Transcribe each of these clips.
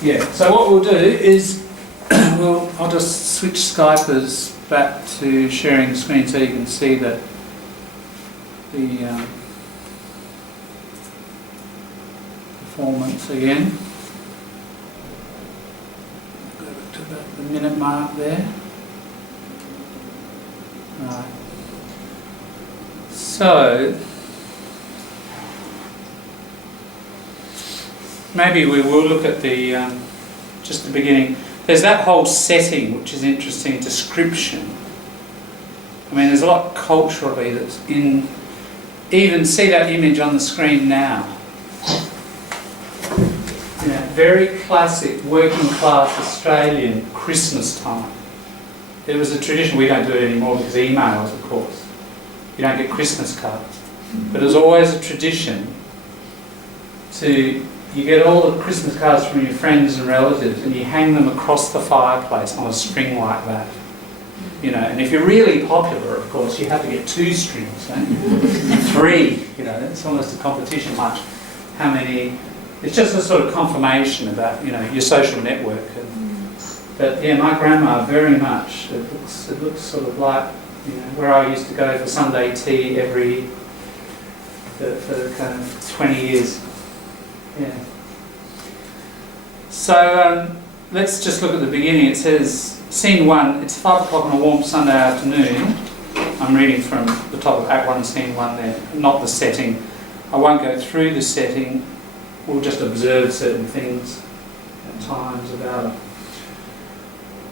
Yeah, so what we'll do is I'll just switch Skypers back to sharing the screen so you can see the performance again. Go back to about the minute mark there. Right. So maybe we will look at the just the beginning. There's that whole setting, which is interesting, description. I mean, there's a lot culturally that's in. Even see that image on the screen now. Yeah, very classic working class Australian Christmas time. It was a tradition. We don't do it anymore because of emails, of course. You don't get Christmas cards, but it was always a tradition to. You get all the Christmas cards from your friends and relatives and you hang them across the fireplace on a string like that. You know, and if you're really popular, of course, you have to get 2 strings, don't you? 3, you know, it's almost a competition much. How many, it's just a sort of confirmation about, you know, your social network. But yeah, my grandma very much, it looks sort of like, you know, where I used to go for Sunday tea for kind of 20 years. Yeah. So let's just look at the beginning. It says, scene 1, it's 5 o'clock on a warm Sunday afternoon. I'm reading from the top of Act 1, scene 1 there, not the setting. I won't go through the setting, we'll just observe certain things at times about it.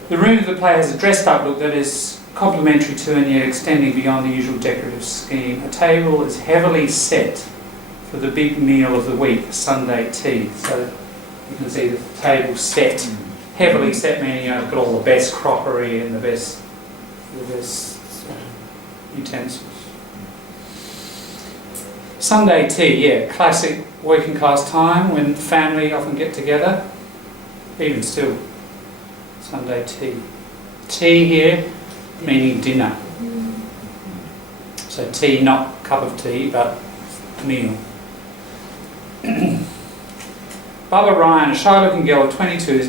The room of the play has a dressed up look that is complementary to and yet extending beyond the usual decorative scheme. A table is heavily set for the big meal of the week, Sunday tea. So you can see the table set, heavily set, meaning you know, got all the best crockery and the best utensils. Sunday tea, yeah, classic working class time when family often get together. Even still, Sunday tea. Tea here meaning dinner. So tea, not cup of tea, but meal. Barbara Ryan, a shy-looking girl of 22, is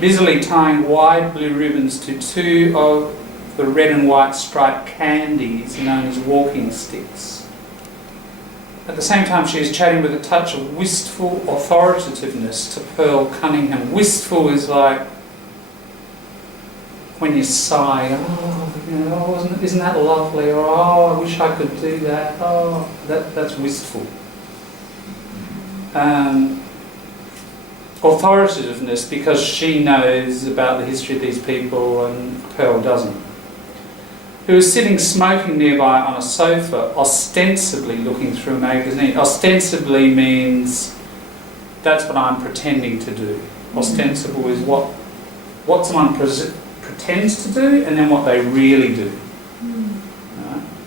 busily tying wide blue ribbons to 2 of the red and white striped candies known as walking sticks. At the same time, she is chatting with a touch of wistful authoritativeness to Pearl Cunningham. Wistful is like when you sigh, oh, you know, isn't that lovely? Or, oh, I wish I could do that. Oh, that's wistful. Authoritativeness because she knows about the history of these people and Pearl doesn't. Who is sitting smoking nearby on a sofa, ostensibly looking through a magazine. Ostensibly means that's what I'm pretending to do. Ostensible is what someone pretends to do and then what they really do.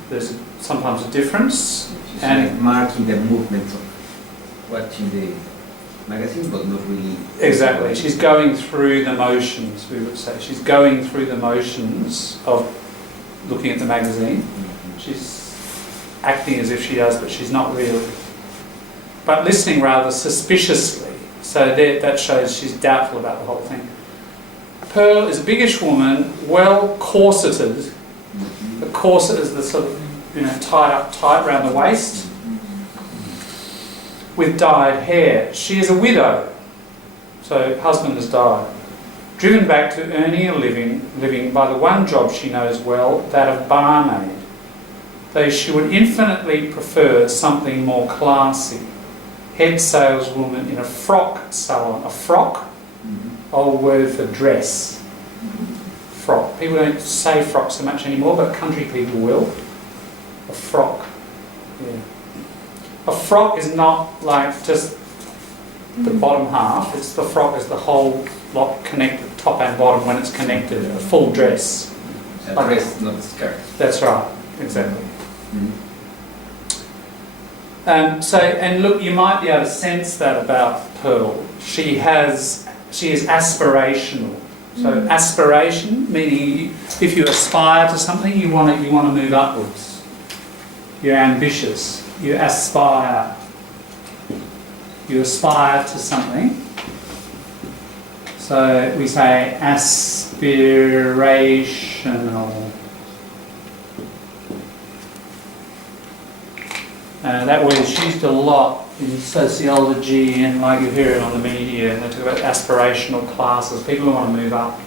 There's sometimes a difference. She's and marking the movement of watching the magazine, but not really. Exactly. She's going through the motions, we would say. She's going through the motions of looking at the magazine. She's acting as if she does, but she's not really. But listening rather suspiciously. So that shows she's doubtful about the whole thing. Pearl is a biggish woman, well corseted. The corset is the sort of, you know, tied up tight around the waist, with dyed hair. She is a widow, so husband has died. Driven back to earning a living by the one job she knows well, that of barmaid. Though she would infinitely prefer something more classy. Head saleswoman in a frock salon. A frock? Old word for dress. Frock. People don't say frock so much anymore, but country people will. A frock. Yeah. A frock is not like just the bottom half. It's the frock is the whole lot connected, top and bottom when it's connected. A full dress. A dress, not a skirt. That's right. Exactly. And look, you might be able to sense that about Pearl. She is aspirational. So aspiration, meaning if you aspire to something, you want to move upwards. You're ambitious. You aspire. You aspire to something. So we say aspirational. That word is used a lot in sociology, and like you hear it on the media, and they talk about aspirational classes, people who want to move up.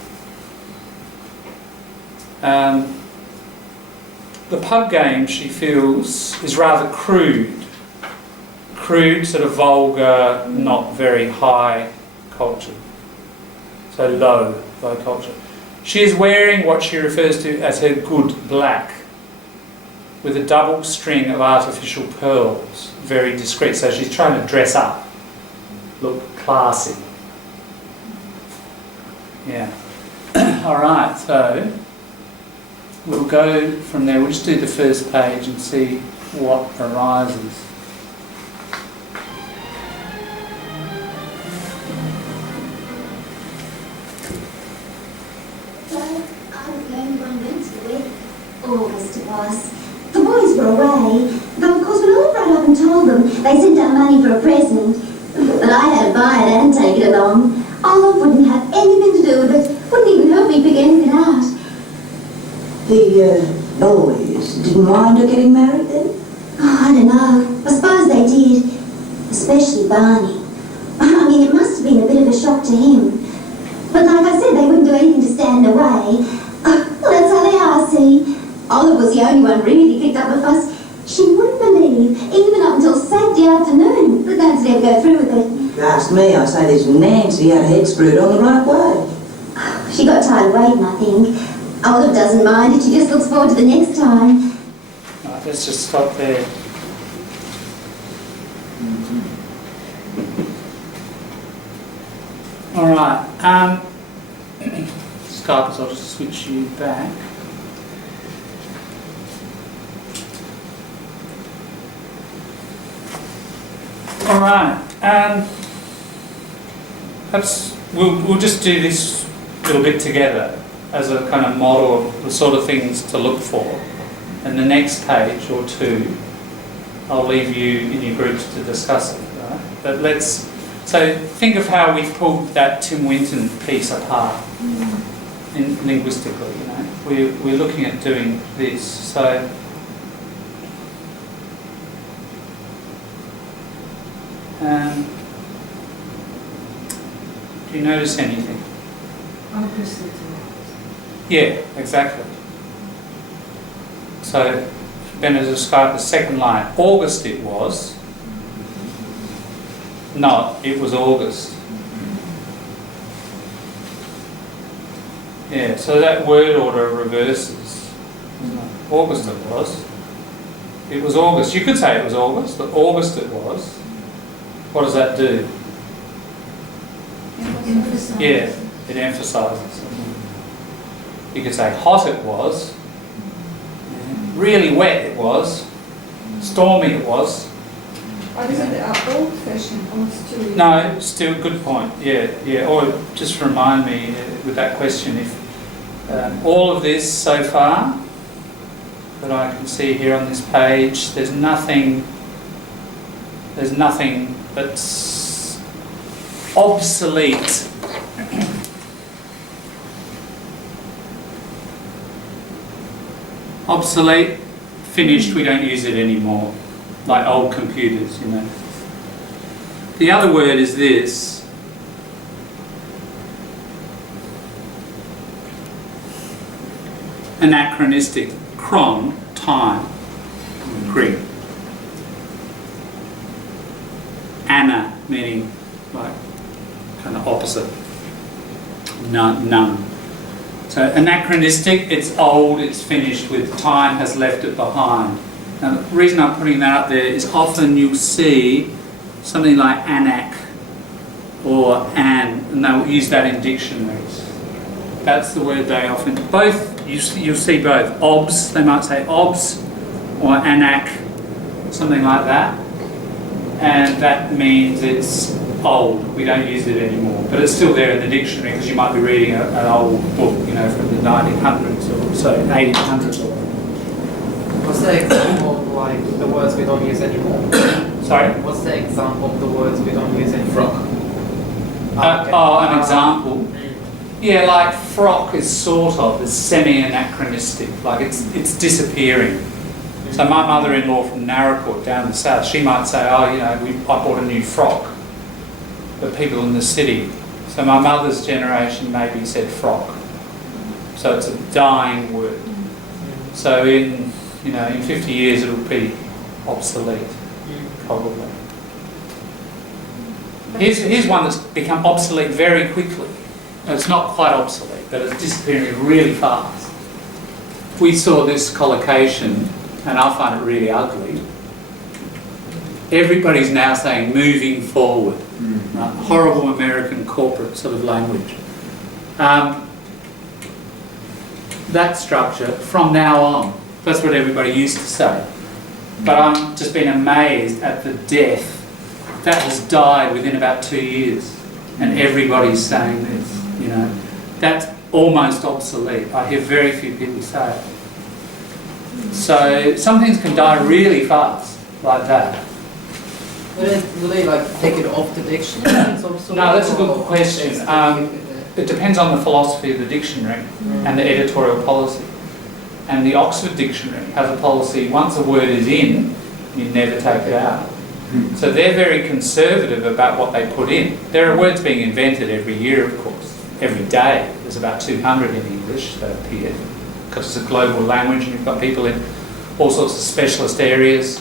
The pub game, she feels, is rather crude. Crude, sort of vulgar, not very high culture. So low culture. She is wearing what she refers to as her good black, with a double string of artificial pearls, very discreet. So she's trying to dress up, look classy. Yeah. All right, so we'll go from there. We'll just do the first page and see what arises. So, I was the only one went to the wedding. August it was. The boys were away, though of course when I brought up and told them, they sent down money for a present. But I had to buy it and take it along. Olive wouldn't have anything to do with it, wouldn't even help me pick anything out. The boys didn't mind her getting married then? Oh, I don't know. I suppose they did. Especially Barney. I mean, it must have been a bit of a shock to him. But like I said, they wouldn't do anything to stand in the way. Well, that's how they are, see. Olive was the only one really picked up a fuss. She wouldn't believe, even up until Saturday afternoon, that they'd never go through with it. Ask me, I say this Nancy had her head screwed on the right way. She got tired of waiting, I think. Olive doesn't mind it, she just looks forward to the next time. Right, let's just stop there. All right. Skype, I'll just switch you back. All right. Perhaps we'll just do this little bit together as a kind of model of the sort of things to look for. And the next page or two, I'll leave you in your groups to discuss it. Right? But so think of how we've pulled that Tim Winton piece apart linguistically. You know, we're looking at doing this. So. Do you notice anything? Opposite. Yeah, exactly. So, Ben has described the second line. August it was. Not, it was August. Yeah, so that word order reverses. August it was. It was August. You could say it was August, but August it was. What does that do? Emphasize. Yeah, it emphasises. You could say hot it was, really wet it was, stormy it was. Or is it old-fashioned or still? No, still good point. Yeah. Or just remind me with that question if all of this so far that I can see here on this page, there's nothing that's obsolete. Obsolete, finished, we don't use it anymore. Like old computers, you know. The other word is this. Anachronistic. Chron, time, Greek. Ana, meaning like kind of opposite. None. So anachronistic, it's old, it's finished with, time has left it behind. Now the reason I'm putting that up there is often you'll see something like anac or an, and they'll use that in dictionaries. That's the word they often, both, you'll see both. Obs, they might say obs or anac, something like that. And that means it's old, we don't use it anymore. But it's still there in the dictionary because you might be reading an old book, you know, from the 1900s or so, 1800s or whatever. What's the example of like the words we don't use anymore? Sorry? What's the example of the words we don't use anymore? An example. Yeah, like frock is sort of, is semi-anachronistic, like it's disappearing. So my mother-in-law from Narracourt down the south, she might say, oh, you know, I bought a new frock. But people in the city, so my mother's generation maybe said frock. So it's a dying word. So in 50 years it'll be obsolete, probably. Here's one that's become obsolete very quickly. It's not quite obsolete, but it's disappearing really fast. We saw this collocation, and I find it really ugly. Everybody's now saying moving forward. Right? Horrible American corporate sort of language. That structure, from now on, that's what everybody used to say. But I'm just been amazed at the death. That has died within about 2 years. And everybody's saying this, you know. That's almost obsolete. I hear very few people say it. So some things can die really fast, like that. Will they like take it off the dictionary? No, that's a good question. It depends on the philosophy of the dictionary and the editorial policy. And the Oxford Dictionary has a policy, once a word is in, you never take it out. So they're very conservative about what they put in. There are words being invented every year, of course. Every day. There's about 200 in English that appear, because it's a global language and you've got people in all sorts of specialist areas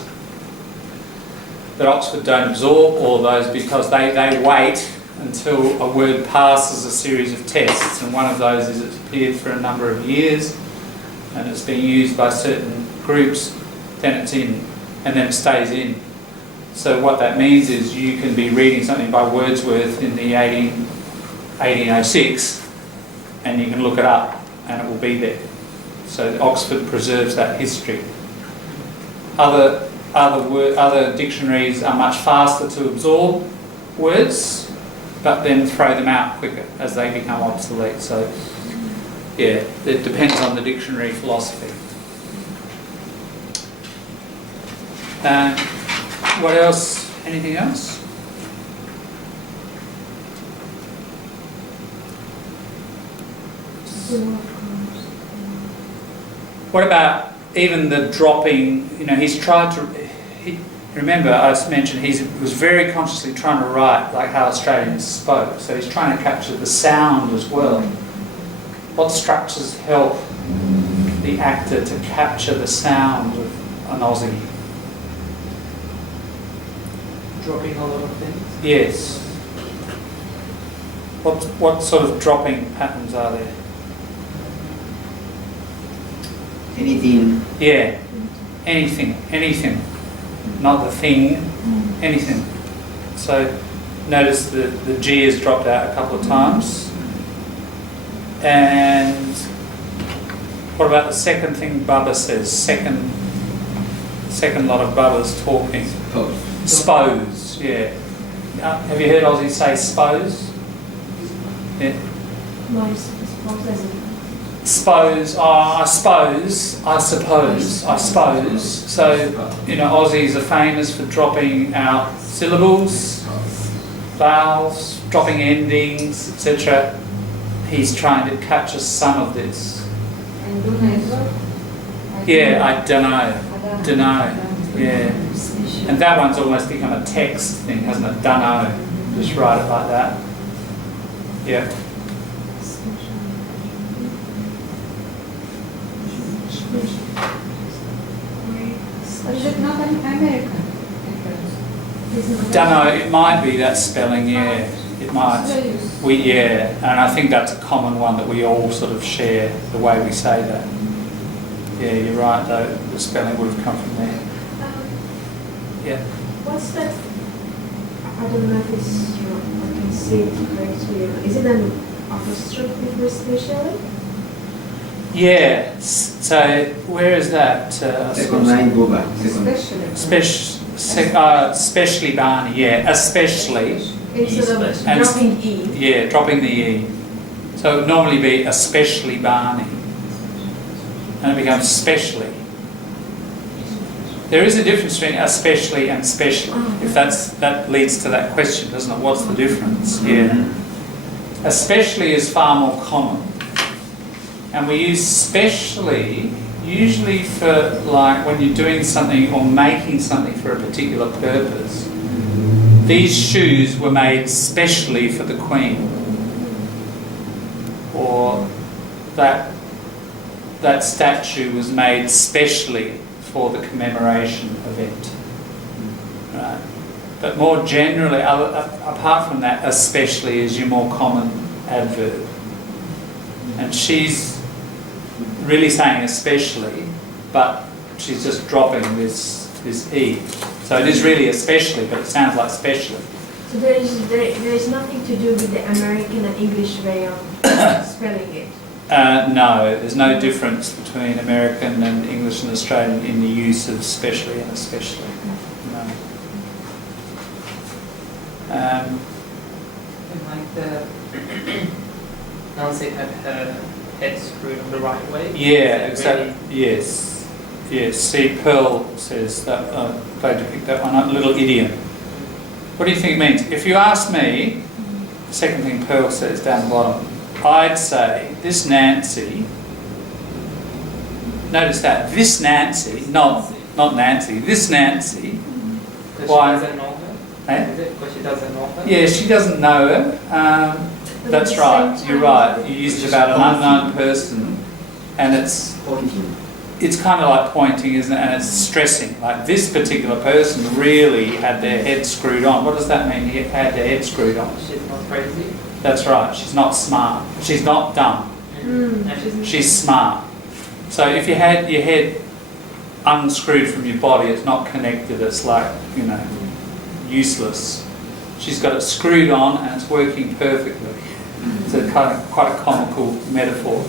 that Oxford don't absorb, all those, because they wait until a word passes a series of tests, and one of those is it's appeared for a number of years and it's been used by certain groups, then it's in, and then it stays in. So what that means is you can be reading something by Wordsworth in the 1806 and you can look it up and it will be there. So Oxford preserves that history. Other dictionaries are much faster to absorb words, but then throw them out quicker as they become obsolete. So, yeah, it depends on the dictionary philosophy. What else? Anything else? What about even the dropping? You know, he's tried to. Remember, I mentioned he was very consciously trying to write like how Australians spoke. So he's trying to capture the sound as well. What structures help the actor to capture the sound of an Aussie? Dropping a lot of things? Yes. What sort of dropping patterns are there? Anything. Yeah. Anything. Not the thing, anything. So notice the G has dropped out a couple of times. And what about the second thing Bubba says? Second lot of Bubba's talking. Spose, yeah. Have you heard Aussie say spose? Yeah. Spose, I suppose. So, you know, Aussies are famous for dropping out syllables, vowels, dropping endings, etc. He's trying to capture some of this. Yeah, I dunno. Yeah. And that one's almost become a text thing, hasn't it? Dunno. Just write it like that. Yeah. Is it not an American? Dunno, it might be that spelling, yeah. It might. And I think that's a common one that we all sort of share, the way we say that. Yeah, you're right though, the spelling would have come from there. Yeah. What's that? I don't know if it's wrong. I can see it correctly. Is it an apostrophe especially? Yeah. So where is that? Second line, go back. Especially Barney. Yeah, especially. Instead of And dropping E. Yeah, dropping the E. So it would normally be especially Barney, and it becomes specially. There is a difference between especially and specially. If that leads to that question, doesn't it? What's the difference? Yeah. Especially is far more common. And we use specially usually for like when you're doing something or making something for a particular purpose. These shoes were made specially for the Queen. Or that statue was made specially for the commemoration event. Right? But more generally, apart from that, especially is your more common adverb. And she's really saying especially, but she's just dropping this E. So it is really especially, but it sounds like specially. So there is nothing to do with the American and English way of spelling it? No, there's no difference between American and English and Australian in the use of specially and especially. No. And like the Nancy had her head screwed on the right way. Yeah, Is that exactly. Yes. Yes. See, Pearl says that, glad you picked that one up, little idiom. What do you think it means? If you ask me, the second thing Pearl says down the bottom, I'd say this Nancy, notice that, this Nancy, not Nancy, this Nancy, Because why? she doesn't know her? Eh? Is it because she doesn't know her? Yeah, she doesn't know her. That's right, you're right. You use it about an unknown person, and it's Pointing. kind of like pointing, isn't it? And it's stressing. Like this particular person really had their head screwed on. What does that mean? He had their head screwed on. She's not crazy. That's right. She's not smart. She's not dumb. And She's smart. So if you had your head unscrewed from your body, it's not connected. It's like, useless. She's got it screwed on and it's working perfectly. It's a kind of quite a comical metaphor.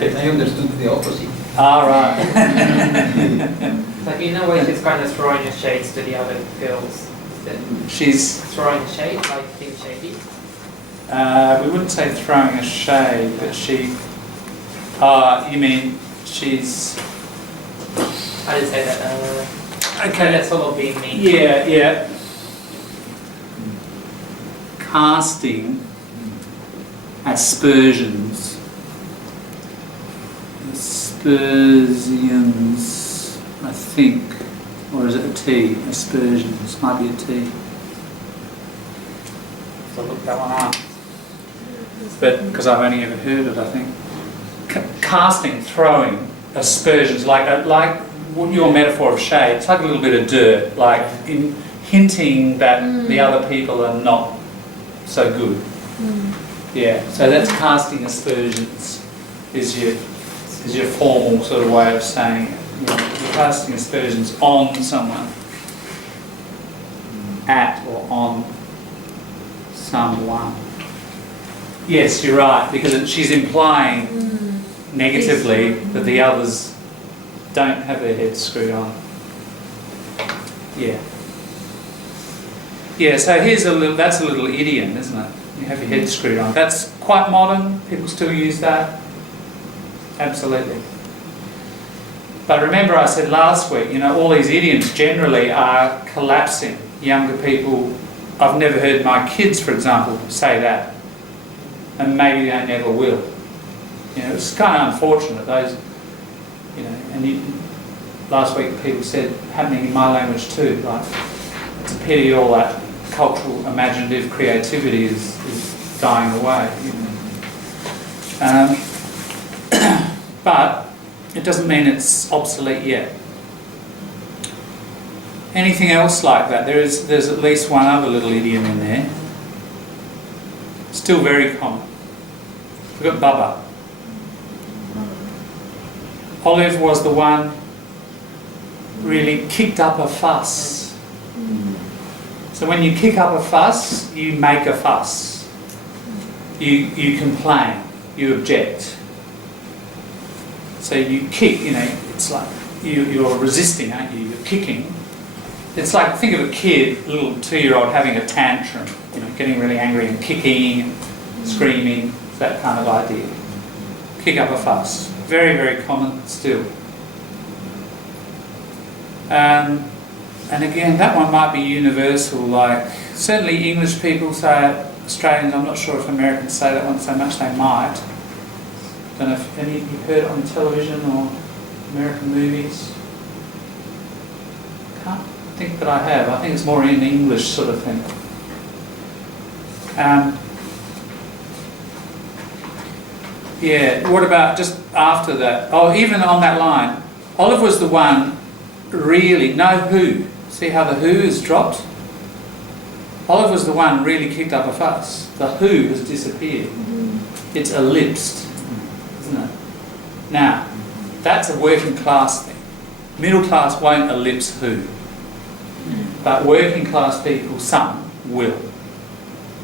I understood the opposite. Ah, right. like in a way, she's kind of throwing a shades to the other girls. She's, Throwing shade, like being shady. we wouldn't say throwing a shade, but she, you mean she's, How do you say that? okay, That's sort of being mean. yeah. Casting aspersions. Aspersions, I think, or is it a T? Aspersions, might be a T. I'll look that one up. But because I've only ever heard it, I think. Casting, throwing, aspersions, like your metaphor of shade. It's like a little bit of dirt, like in hinting that the other people are not so good. Yeah, so that's casting aspersions. Is your formal sort of way of saying it. You're casting aspersions on someone, at or on someone. Yes, you're right, because she's implying negatively that the others don't have their heads screwed on. Yeah. Yeah, so that's a little idiom, isn't it? You have your head screwed on. That's quite modern, people still use that. Absolutely. But remember I said last week, all these idioms generally are collapsing. Younger people, I've never heard my kids, for example, say that. And maybe they never will. It's kind of unfortunate, those, last week people said, happening in my language too, like, it's a pity all that cultural, imaginative creativity is dying away. But it doesn't mean it's obsolete yet. Anything else like that? There's at least one other little idiom in there. Still very common. We've got Bubba. Olive was the one really kicked up a fuss. So when you kick up a fuss, you make a fuss. You complain, you object. So you kick, it's like you're resisting, aren't you? You're kicking. It's like, think of a kid, a little 2-year-old having a tantrum, getting really angry and kicking and screaming, that kind of idea. Kick up a fuss. Very, very common still. And again, that one might be universal, like certainly English people say it, Australians, I'm not sure if Americans say that one so much, they might. Don't know if any of you heard it on television or American movies. Can't think that I have. I think it's more in English sort of thing. Yeah, what about just after that? Oh, even on that line, Olive was the one really, no who. See how the who is dropped? Olive was the one really kicked up a fuss. The who has disappeared. It's ellipsed, isn't it? Now, that's a working class thing. Middle class won't ellipse who. But working class people, some, will.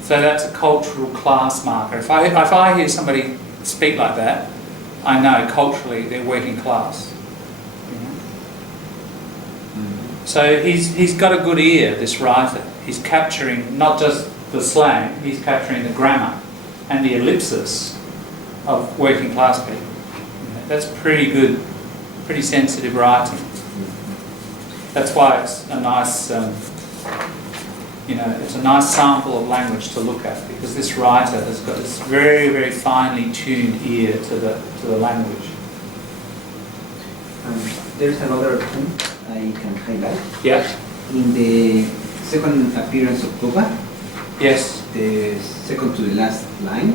So that's a cultural class marker. If I hear somebody speak like that, I know culturally they're working class. You know? So he's got a good ear, this writer. He's capturing not just the slang, he's capturing the grammar and the ellipsis of working class people. You know, that's pretty good, pretty sensitive writing. That's why it's a nice, it's a nice sample of language to look at, because this writer has got this very, very finely tuned ear to the language. There's another thing I can highlight. Yeah. In the second appearance of Copa, Yes. the second to the last line,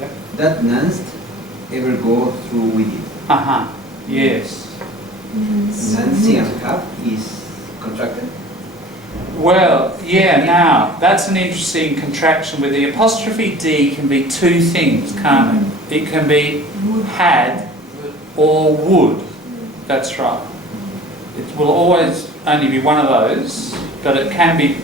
Yep. that Nance ever go through with it. Yes. Nancy and have is contracted. Well, yeah, now, that's an interesting contraction with the apostrophe D can be two things, can't it? It can be had or would. That's right. It will always only be one of those, but it can be,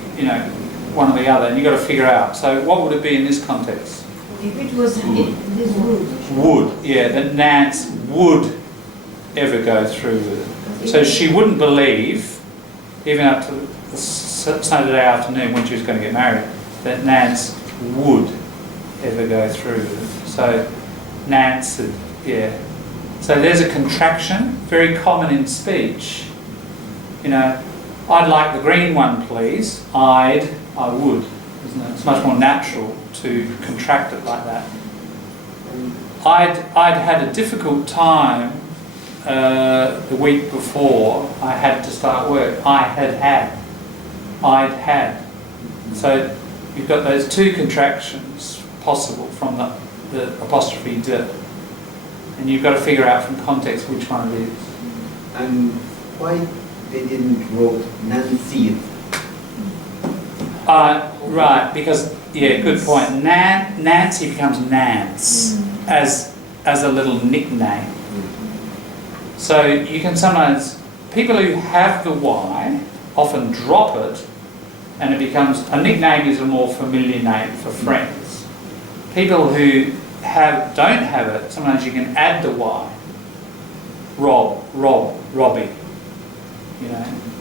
one or the other, and you've got to figure out. So what would it be in this context? If it was this would. Would, yeah, that Nance would ever go through with it. So she wouldn't believe, even up to the Saturday afternoon when she was going to get married, that Nance would ever go through with it. So Nance, yeah. So there's a contraction, very common in speech. I'd like the green one, please. I would. Isn't it? It's much more natural to contract it like that. I'd had a difficult time the week before I had to start work. I'd had. So you've got those two contractions possible from the apostrophe D. And you've got to figure out from context which one it is. And why they didn't wrote Nancy? Right, because, yeah, good point. Nancy becomes Nance as a little nickname. So you can sometimes, people who have the Y often drop it and it becomes, a nickname is a more familiar name for friends. People who don't have it, sometimes you can add the Y. Rob, Robbie.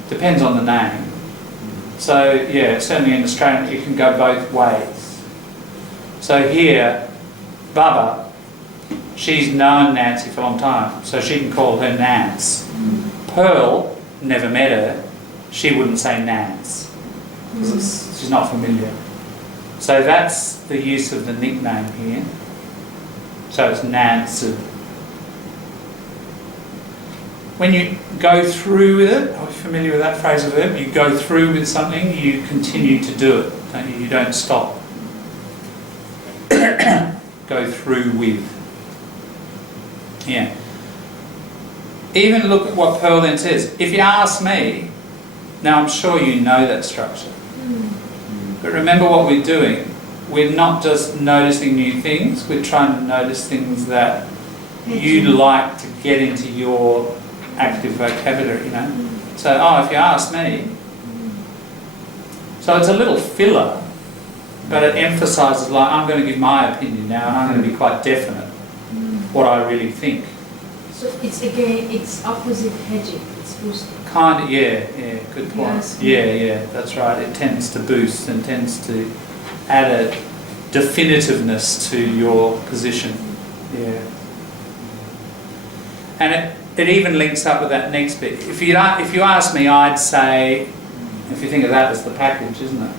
Depends on the name. So yeah, certainly in Australia it can go both ways. So here, Baba, she's known Nancy for a long time, so she can call her Nance. Pearl, never met her, she wouldn't say Nance, because she's not familiar. So that's the use of the nickname here. So it's Nance. When you go through with it, are you familiar with that phrasal verb? You go through with something, you continue to do it, don't you? You don't stop. Go through with. Yeah. Even look at what Pearl then says. If you ask me, now I'm sure you know that structure. But remember what we're doing. We're not just noticing new things, we're trying to notice things that you'd like to get into your active vocabulary, So, if you ask me. So it's a little filler, but it emphasises, like, I'm going to give my opinion now and I'm going to be quite definite what I really think. So it's opposite hedging, it's boosting. Kind of, yeah, good point. Yes. Yeah, that's right. It tends to boost and tends to add a definitiveness to your position. Yeah. And it even links up with that next bit. If you ask me, I'd say, if you think of that as the package, isn't it?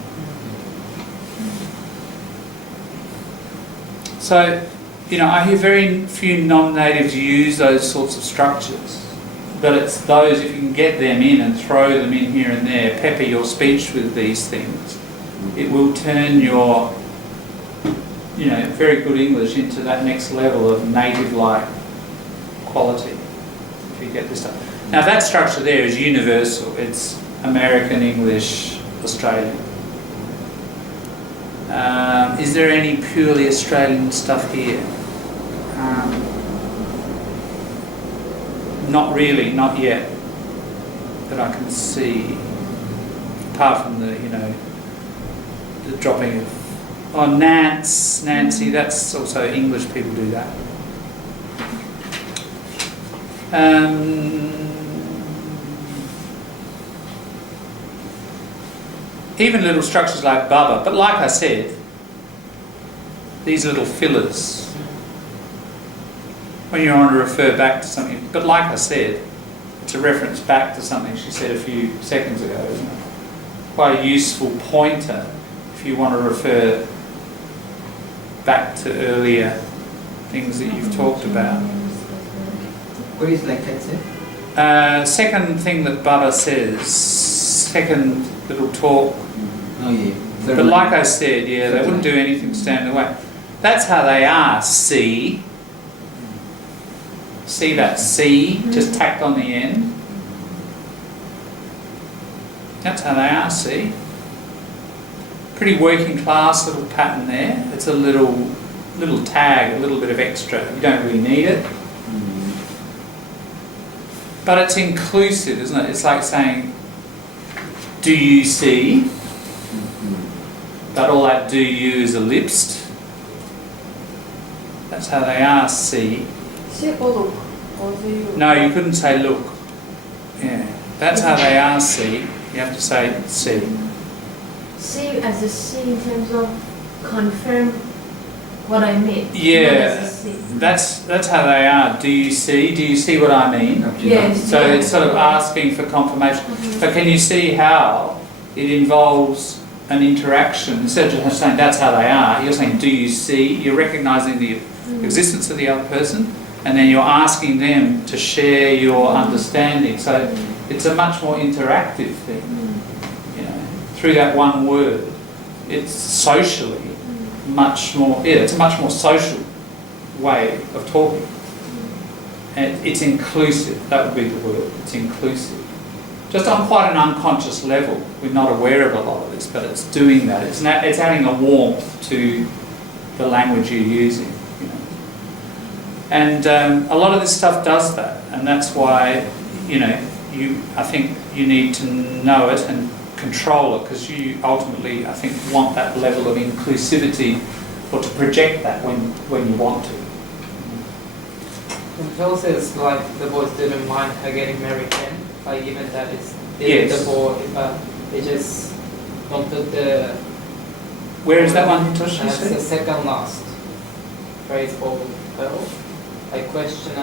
So, you know, I hear very few non-natives use those sorts of structures. But it's those, if you can get them in and throw them in here and there, pepper your speech with these things, it will turn your, you know, very good English into that next level of native-like quality, if you get this stuff. Now that structure there is universal. It's American, English, Australian. Is there any purely Australian stuff here? Not really, not yet, that I can see. Apart from the, you know, the dropping of, oh, Nance, Nancy, that's also English people do that. Even little structures like Baba, but like I said, these little fillers, when you want to refer back to something, but like I said, it's a reference back to something she said a few seconds ago, isn't it? Quite a useful pointer if you want to refer back to earlier things that you've talked about. Where is like that said? Second thing that Baba says, second little talk. Oh yeah. But like I said, yeah, they wouldn't do anything to stand in the way. That's how they are, see. See that C just tacked on the end? That's how they are, see. Pretty working class little pattern there. It's a little tag, a little bit of extra. You don't really need it. But it's inclusive, isn't it? It's like saying, do you see? But all that do you is ellipsed. That's how they are, see. See or look, or do you? No, you couldn't say look. Yeah, that's how they are, see. You have to say see. See as a see in terms of confirm what I mean. Yeah, Not as a see. that's how they are. Do you see? Do you see what I mean? Yes. So it's sort of asking for confirmation. But can you see how it involves an interaction? Instead of just saying that's how they are, you're saying do you see? You're recognising the existence of the other person, and then you're asking them to share your understanding. So it's a much more interactive thing, you know, through that one word. It's socially much more, yeah, it's a much more social way of talking. And it's inclusive, that would be the word, it's inclusive. Just on quite an unconscious level, we're not aware of a lot of this, but it's doing that. It's adding a warmth to the language you're using. And a lot of this stuff does that, and that's why, you know, I think you need to know it and control it, because you ultimately, I think, want that level of inclusivity, or to project that when you want to. Phil says like the boys didn't mind her getting married then, like even that it's Yes. the boy, but they just wanted the. Where is that one, Tosh? That's the second last phrase for Pearl. Like questioningly.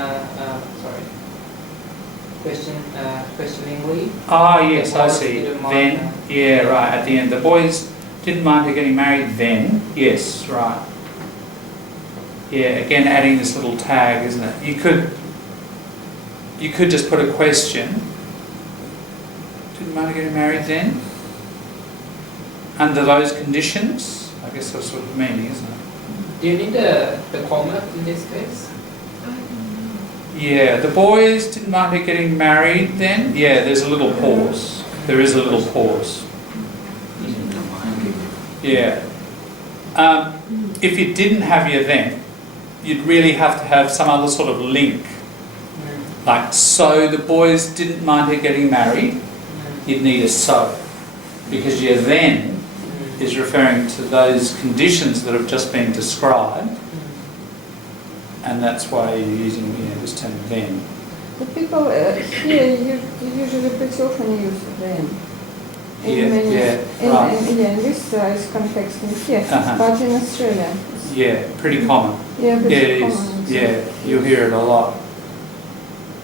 Ah, yes, I boys see. didn't mind Then, her. yeah, right, at the end. The boys didn't mind her getting married then. Yes, right. Yeah, again, adding this little tag, isn't it? You could just put a question. Didn't mind her getting married then? Under those conditions? I guess that's what the meaning, isn't it? Do you need the comma in this case? Yeah, the boys didn't mind her getting married then? Yeah, there's a little pause. There is a little pause. Yeah. If you didn't have your then, you'd really have to have some other sort of link. Like, so the boys didn't mind her getting married, you'd need a so. Because your then is referring to those conditions that have just been described, and that's why you're using, you know, this term then. The people here you usually pretty often use them. Yeah, yeah, in, right. in this is context in here, Uh-huh. but in Australia. Yeah, pretty common. Yeah, Yeah, pretty it is. common. Yeah, you'll hear it a lot.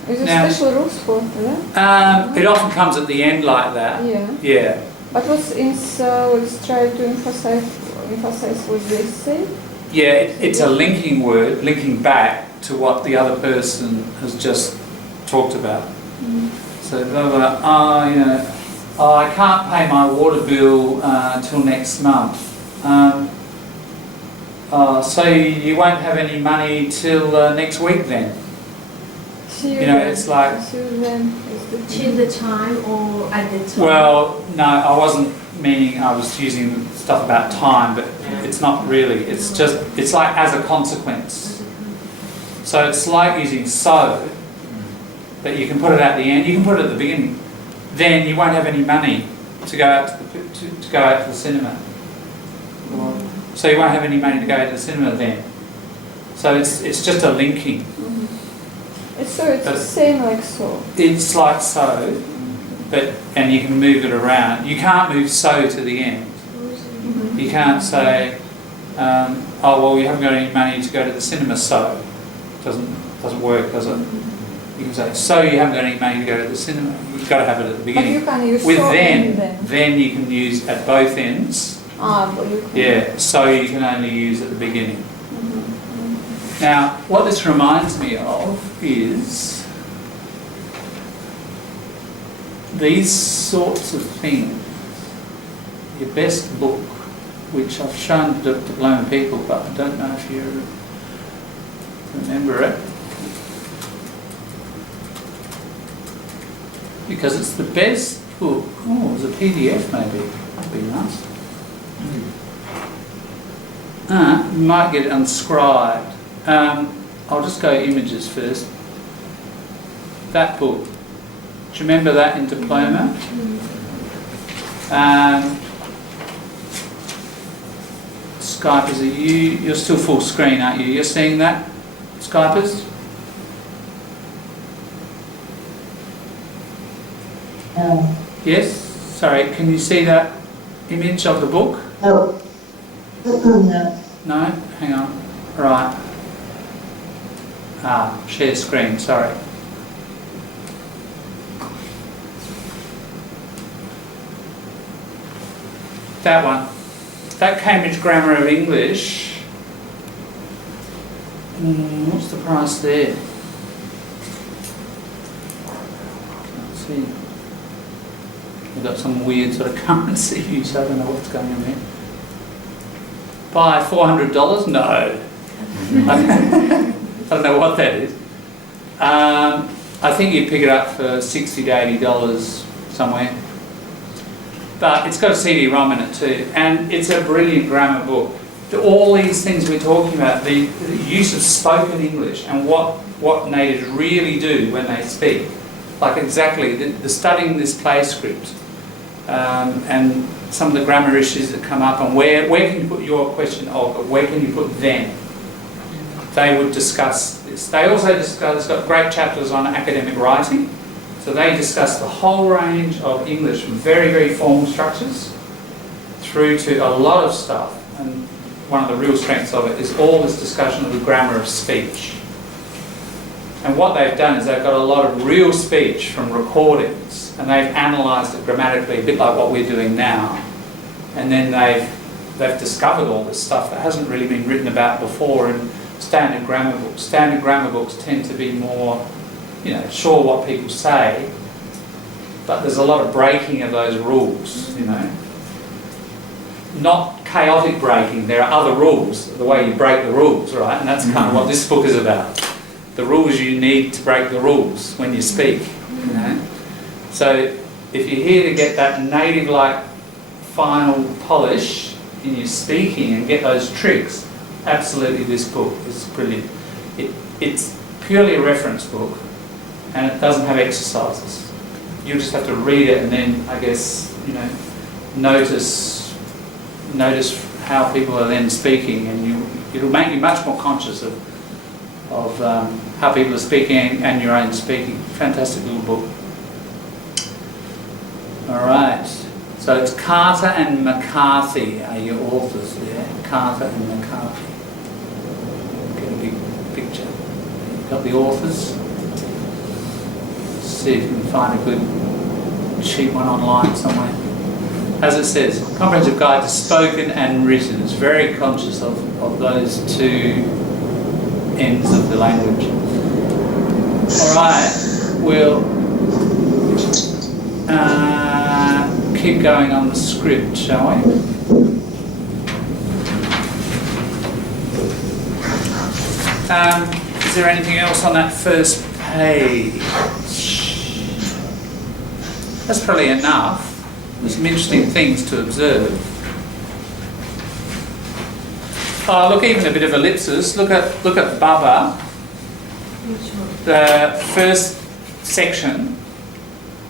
Is there Now- special rules for that? It often comes at the end like that. Yeah. Yeah. But what's let's try to emphasize what they say. Yeah, it's a linking word, linking back to what the other person has just talked about. So, blah, blah, oh, you know, oh, I can't pay my water bill till next month. So you won't have any money till next week then. You know, it's like... Till the time or at the time? Well, no, I wasn't meaning I was using stuff about time, but it's not really. It's just, it's like as a consequence. So it's like using so, but you can put it at the end, you can put it at the beginning. Then you won't have any money to go out to go out to the cinema. So you won't have any money to go to the cinema then. So it's just a linking. It's the same like so. It's like so, and you can move it around. You can't move so to the end. You can't say, oh well, you haven't got any money to go to the cinema, so doesn't work, does it? You can say, so you haven't got any money to go to the cinema. You've got to have it at the beginning. But you can use with so then you can use at both ends. But you can. Yeah, so you can only use at the beginning. Now, what this reminds me of is these sorts of things. Your best book, which I've shown to diploma people, but I don't know if you remember it. Because it's the best book. Oh, it's a PDF maybe. That'd be nice. You might get it unscribed. I'll just go images first. That book. Do you remember that in diploma? Skypers, you're still full screen, aren't you? You're seeing that, Skypers? No. Yes? Sorry, can you see that image of the book? No. No. No? Hang on. Right. Share screen, sorry. That one. That Cambridge Grammar of English. What's the price there? Let's see. We've got some weird sort of currency use. I don't know what's going on there. Buy $400? No. I don't know what that is. I think you'd pick it up for $60 to $80 somewhere. But it's got a CD-ROM in it too, and it's a brilliant grammar book. All these things we're talking about, the use of spoken English and what natives really do when they speak, like exactly the studying this play script, and some of the grammar issues that come up, and where can you put your question, Olga, where can you put them? They would discuss this. They also discuss, got great chapters on academic writing. So they discuss the whole range of English, from very, very formal structures through to a lot of stuff. And one of the real strengths of it is all this discussion of the grammar of speech. And what they've done is they've got a lot of real speech from recordings, and they've analysed it grammatically, a bit like what we're doing now. And then they've discovered all this stuff that hasn't really been written about before in standard grammar books. Standard grammar books tend to be more, sure what people say, but there's a lot of breaking of those rules, Not chaotic breaking, there are other rules, the way you break the rules, right? And that's kind of what this book is about. The rules you need to break the rules when you speak, So if you're here to get that native-like final polish in your speaking and get those tricks, absolutely this book is brilliant. It's purely a reference book, and it doesn't have exercises. You just have to read it and then, I guess, notice how people are then speaking, and it'll make you much more conscious of how people are speaking and your own speaking. Fantastic little book. All right. So it's Carter and McCarthy are your authors there. Carter and McCarthy. Get a big picture. You've got the authors. Let's see if you can find a good cheap one online somewhere. as it says, comprehensive guide to spoken and written. It's very conscious of those two ends of the language. All right, we'll keep going on the script, shall we? Is there anything else on that first page? That's probably enough. There's some interesting things to observe. Oh, look, even a bit of ellipsis. Look at Baba. Which one? The first section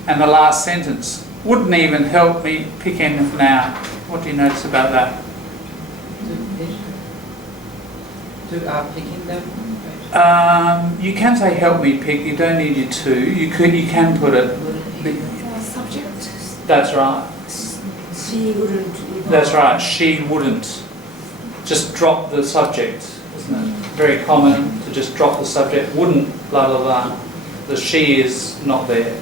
and the last sentence wouldn't even help me pick anything out. What do you notice about that? To picking them. You can say help me pick. You don't need your to. You can put it. Subject. That's right. She wouldn't. That's right. She wouldn't. Just drop the subject, isn't it? Very common to just drop the subject. Wouldn't, blah, blah, blah. The she is not there.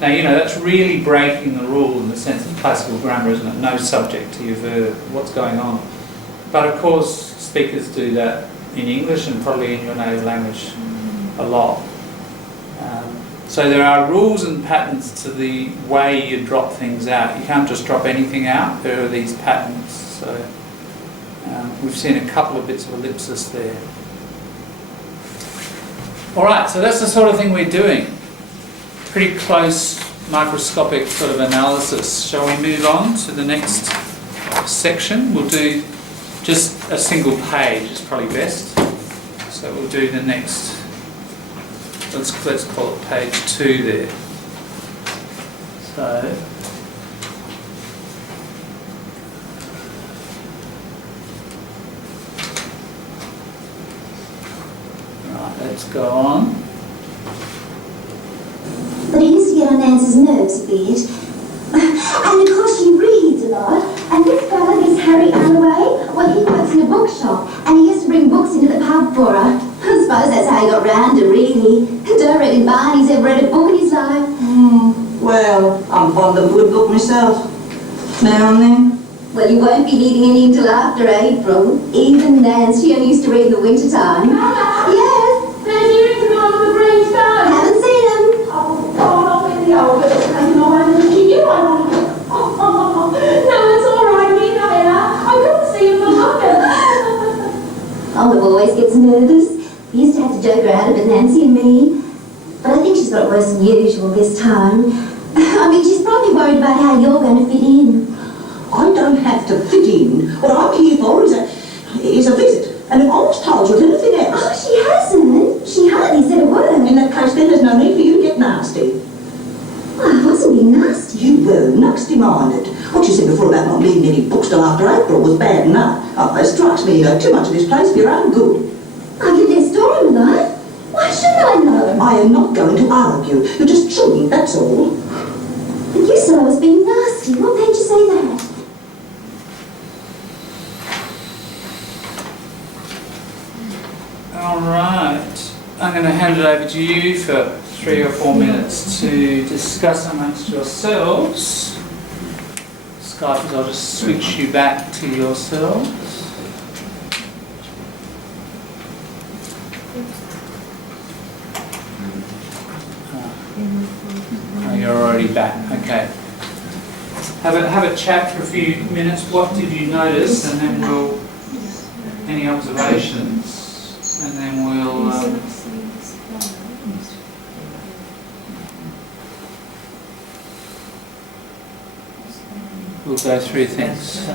Now, you know, that's really breaking the rule in the sense of classical grammar, isn't it? No subject to your verb. What's going on? But of course, speakers do that in English and probably in your native language a lot. So there are rules and patterns to the way you drop things out. You can't just drop anything out. There are these patterns. So we've seen a couple of bits of ellipsis there. All right, so that's the sort of thing we're doing. Pretty close microscopic sort of analysis. Shall we move on to the next section? We'll do just a single page, is probably best. So we'll do the next, let's call it page 2 there. So, right, let's go on. But it used to get on Nance's nerves a bit. And of course she reads a lot. And this fella, this Harry Alloway, well, he works in a bookshop. And he used to bring books into the pub for her. I suppose that's how he got round her, really. Don't reckon Barney's ever read a book in his life. Well, I'm fond of a good book myself. Now and then. Well, you won't be needing any until after April. Even Nance, she only used to read in the winter time. Yes. There's earrings in all of the Grange Garden. Haven't seen them. Oh, off in the old bit. I know I'm looking at you. No, it's all right, me and Ella. I couldn't see him for London. Olive always gets nervous. We used to have to joke her out a bit, Nancy and me. But I think she's got it worse than usual this time. I mean, she's probably worried about how you're going to fit in. I don't have to fit in. What I'm here for is a visit. And if I was told with anything Oh, else, she hasn't. She hardly said a word. in that case then there's no need for you to get nasty. Oh, I wasn't being nasty. You were nasty-minded. What you said before about not needing any books till after April was bad enough. Oh, it strikes me you know too much of this place for your own good. I lived their story, will I? Why shouldn't I know? I am not going to argue. You just shouldn't, that's all. But you said I was being nasty. What made you say that? All right. I'm going to hand it over to you for 3 or 4 minutes to discuss amongst yourselves. Skypers, I'll just switch you back to yourselves. Oh, you're already back. Okay. Have a chat for a few minutes. What did you notice? And then we'll any observations, and then we'll. We'll go through things.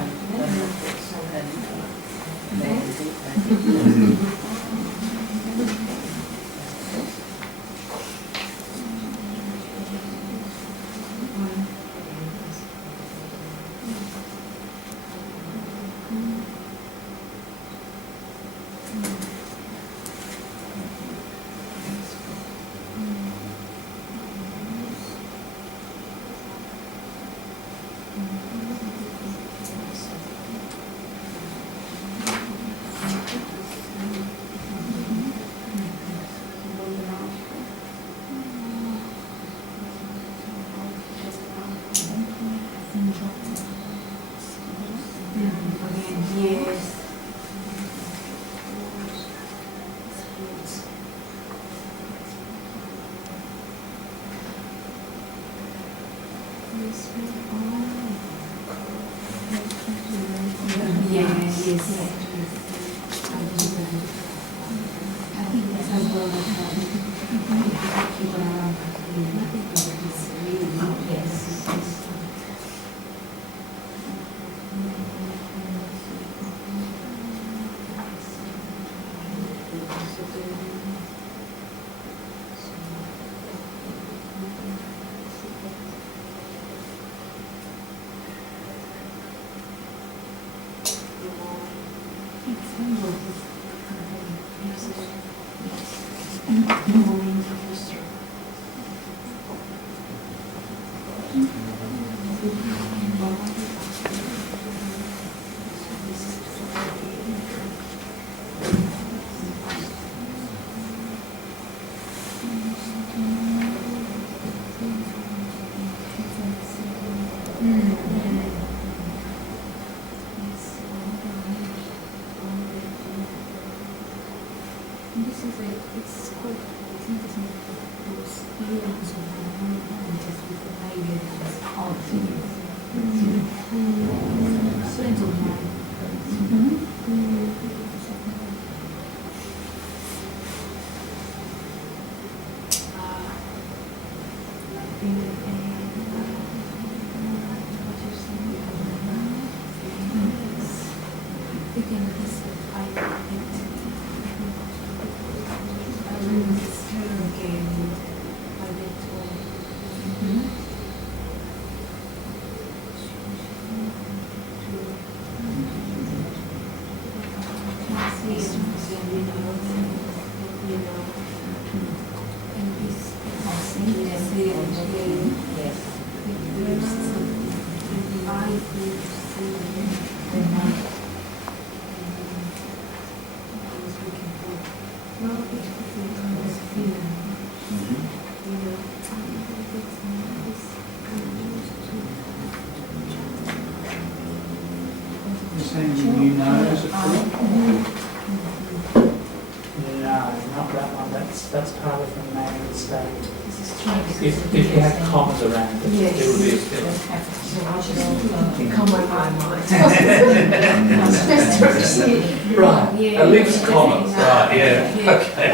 You're saying you know, is it true? No, not that one. That's part of the main state. If you had commas around it, it would be a filler. Right, at least commas, right, yeah, okay.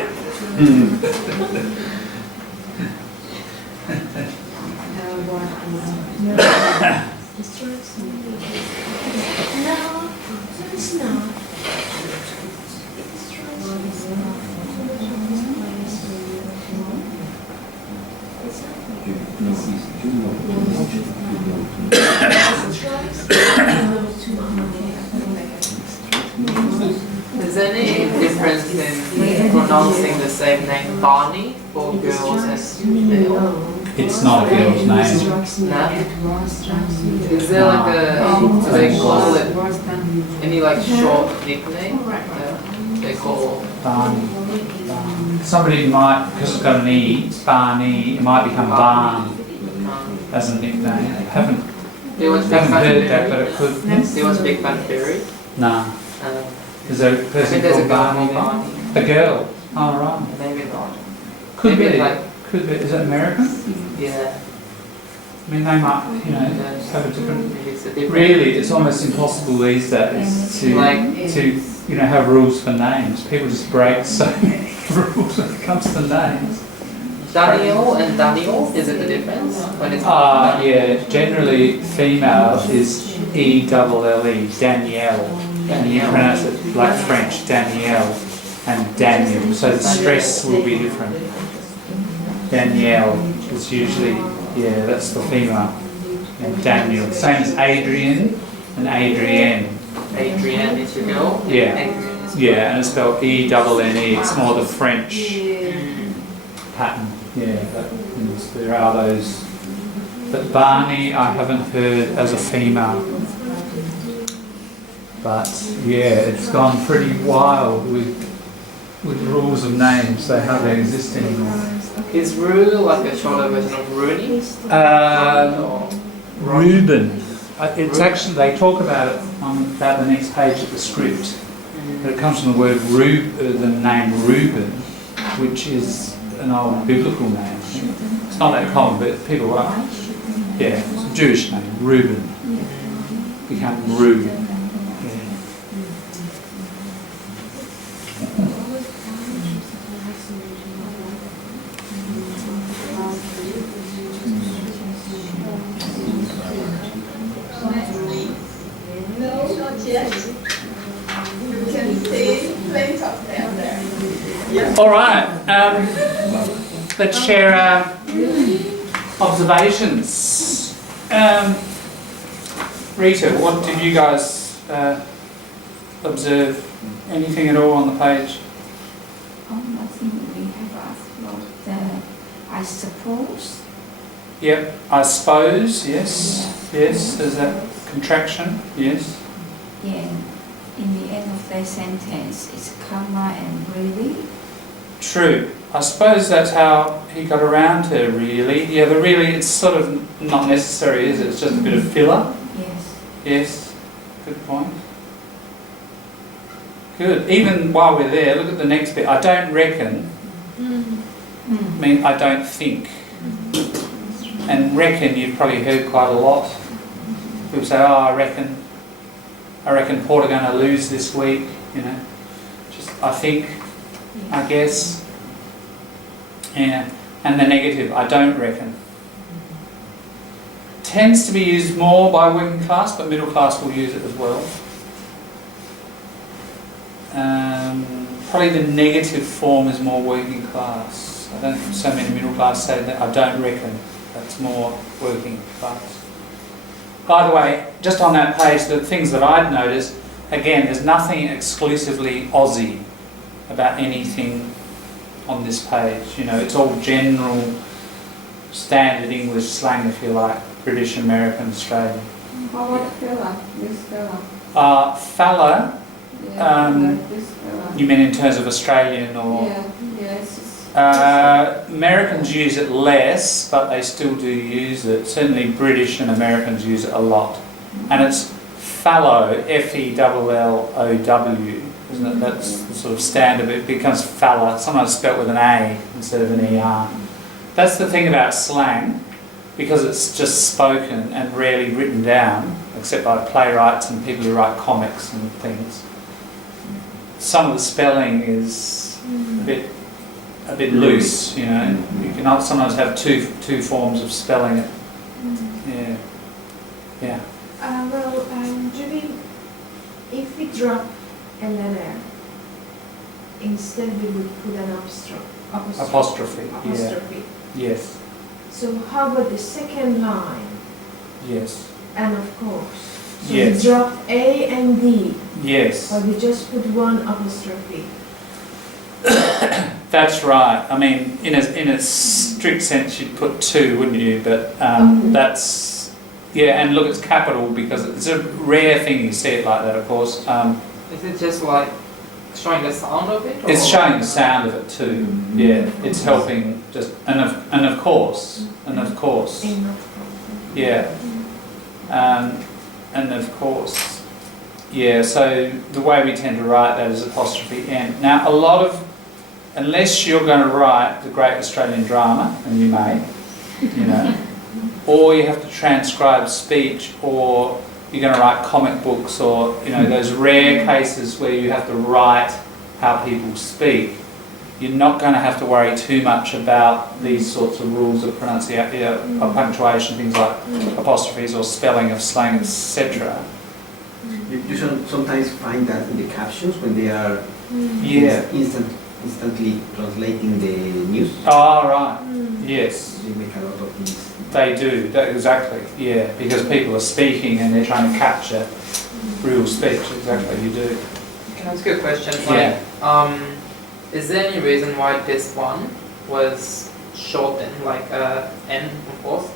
Is there any difference in pronouncing the same name Barney for girls and male? It's not a girl's name. No? Is there like a, do they call it any like short nickname? No? They call Barney. Somebody might, because it's got an E, Barney, it might become Barn as a nickname. Haven't heard that, but it could. Do you want Big Bang Theory? No. Is there a I person think there's a called girl Barney? called there? Barney. A girl? Oh, right. Maybe not. Could Maybe be. like- Could be. Is it American? Yeah. I mean, they might, have a different... Maybe it's a different. Really, it's almost impossible these days to have rules for names. People just break so many rules when it comes to names. Daniel and Daniel, is it the difference? When it's Yeah, generally female is E-double-L-E, Danielle, and you pronounce it like French, Danielle and Daniel, so the stress will be different. Danielle is usually, that's the female, and Daniel. Same as Adrian and Adrienne. Adrienne is your girl? Yeah. Adrienne is Yeah, and it's spelled E-double-N-E, it's more the French pattern. Yeah, but there are those. But Barney, I haven't heard as a female. But yeah, it's gone pretty wild with rules of names. They hardly exist anymore. Is Rue like a shorter version of Rooney? Reuben. It's actually, they talk about it on about the next page of the script. But it comes from the word the name Reuben, which is an old biblical name. It's not that common, but people are. Yeah, it's a Jewish name, Reuben. Become Reuben. Yeah. plenty of down there. All right. Let's share our observations. Rita, what did you guys observe? Anything at all on the page? I think we have asked about I suppose. Yep. I suppose. Yes. Yes. There's that contraction. Yes. Yeah. In the end of the sentence, it's comma and really. True. I suppose that's how he got around to really. Yeah, the really, it's sort of not necessary, is it? It's just a bit of filler. Yes. Yes. Good point. Good. Even while we're there, look at the next bit. I don't reckon. I mean, I don't think. And reckon you've probably heard quite a lot. People say, oh, I reckon Port are going to lose this week, you know. Just, I think, I guess. Yeah. And the negative, I don't reckon. Tends to be used more by working class, but middle class will use it as well. Probably the negative form is more working class. I don't think so many middle class say that. I don't reckon. That's more working class. By the way, just on that page, the things that I'd noticed, again, there's nothing exclusively Aussie about anything on this page. You know, it's all general, standard English slang, if you like, British, American, Australian. How about fella? This fella. Fella, Like this fella. you mean in terms of Australian or... Yes. Americans use it less, but they still do use it. Certainly British and Americans use it a lot. And it's fallow, F-E-L-L-O-W, isn't it? That's the sort of standard. It becomes falla, sometimes spelt with an A instead of an E-R. That's the thing about slang, because it's just spoken and rarely written down, except by playwrights and people who write comics and things. Some of the spelling is a bit loose, you know. You can sometimes have two forms of spelling it. Yeah. Yeah. Julie, if we drop an letter, instead we would put an Apostrophe. apostrophe. Yeah. Yes. So how about the second line? Yes. And of course. So Yes. we dropped A and D, Yes. or we just put one apostrophe. That's right. I mean, in a strict sense, you'd put two, wouldn't you? But that's, yeah. And look, it's capital because it's a rare thing you see it like that. Of course, Is it just like showing the sound of it? it's or- showing the sound of it too. Yeah, it's helping. Just and of course, And of course. yeah, and of course, yeah. So the way we tend to write that is apostrophe N. Now, a lot of, unless you're going to write the Great Australian Drama, and you may, you know, or you have to transcribe speech, or you're going to write comic books, or, you know, those rare cases where you have to write how people speak, you're not going to have to worry too much about these sorts of rules of pronunciation, of punctuation, things like apostrophes or spelling of slang, etc. You sometimes find that in the captions when they are Yeah. instantly translating the news. Oh, right. Yes. They make a lot of these. They do, exactly, yeah, because people are speaking and they're trying to capture real speech, exactly, you do. Can I ask you a question? Yeah. Like, is there any reason why this one was shortened, like N, of course,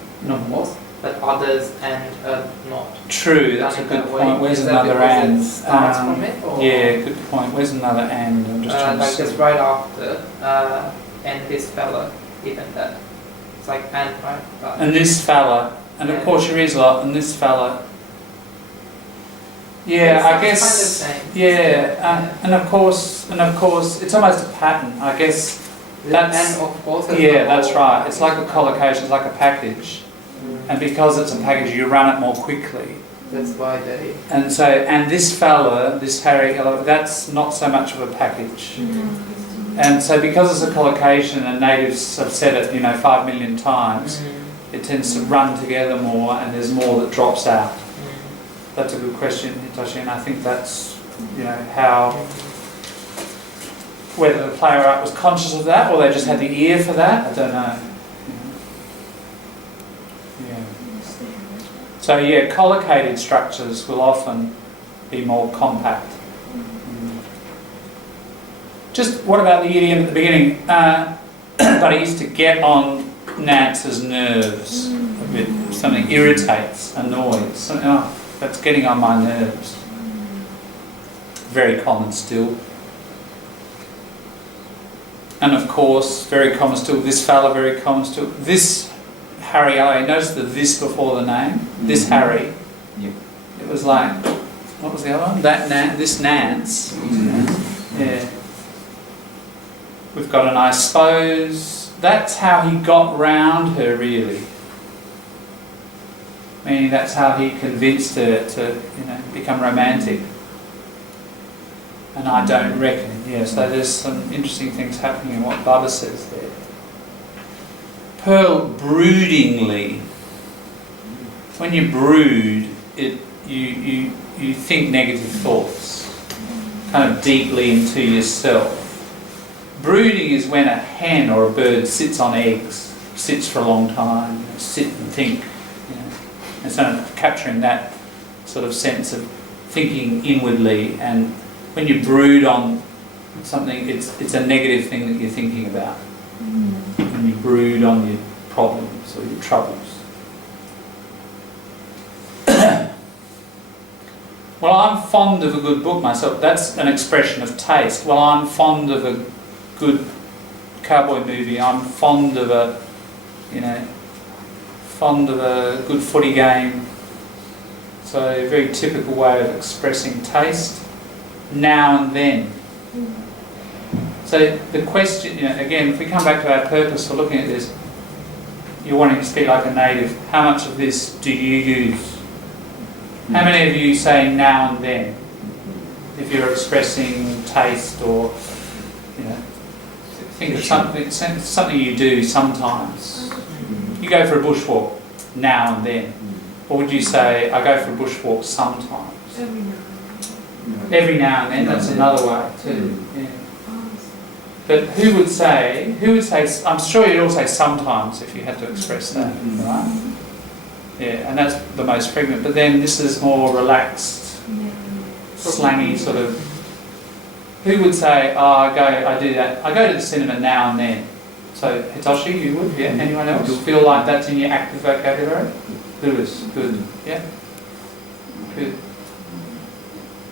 but others and not? True, that's a done it good that way? point. Where's Is that another because and? it starts from it, or? Yeah, good point. Where's another and? I'm just trying to Like see. just right after, and this fella, even that. It's like and, right? And this fella, and of Yeah. course there is a lot, and this fella. Yeah, It's I kind guess. of the same. Yeah, and of course, it's almost a pattern. I guess that's. And of course. Yeah, that's right. It's like a collocation. It's like a package, and because it's a package, you run it more quickly. That's why they. And so, and this fella, this Harry, that's not so much of a package. And so, because it's a collocation, and natives have said it, 5 million times, it tends to run together more, and there's more that drops out. That's a good question, Hitachi, and I think that's, how whether the playwright was conscious of that or they just had the ear for that, I don't know. Yeah. So yeah, collocated structures will often be more compact. Just what about the idiom at the beginning? But I used to get on Nance's nerves a bit. Something irritates, annoys. Something, oh, that's getting on my nerves. Very common still. And of course, very common still, this fella, very common still. This Harry, I noticed the this before the name. This Harry. Yep. It was like, what was the other one? This Nance. Yeah. We've got an I suppose. That's how he got round her, really. Meaning that's how he convinced her to, become romantic. And I don't reckon. Yeah, so there's some interesting things happening in what Bubba says there. Pearl, broodingly. When you brood, you think negative thoughts, kind of deeply into yourself. Brooding is when a hen or a bird sits on eggs, sits for a long time, sit and think. And sort of capturing that sort of sense of thinking inwardly. And when you brood on something, it's a negative thing that you're thinking about. When you brood on your problems or your troubles. Well, I'm fond of a good book myself. That's an expression of taste. Well, I'm fond of a good cowboy movie. I'm fond of a, good footy game. So a very typical way of expressing taste. Now and then. So the question, again, if we come back to our purpose for looking at this, you're wanting to speak like a native. How much of this do you use? How many of you say now and then? If you're expressing taste or, think of something you do sometimes. You go for a bushwalk now and then. Or would you say, I go for a bushwalk sometimes? Every now and then, that's another way too. Yeah. But who would say, I'm sure you'd all say sometimes if you had to express that, right? Yeah, and that's the most frequent. But then this is more relaxed, slangy sort of. Who would say, I do that. I go to the cinema now and then. So Hitoshi, you would, yeah? Anyone else feel like that's in your active vocabulary? Lewis, good, yeah? Good.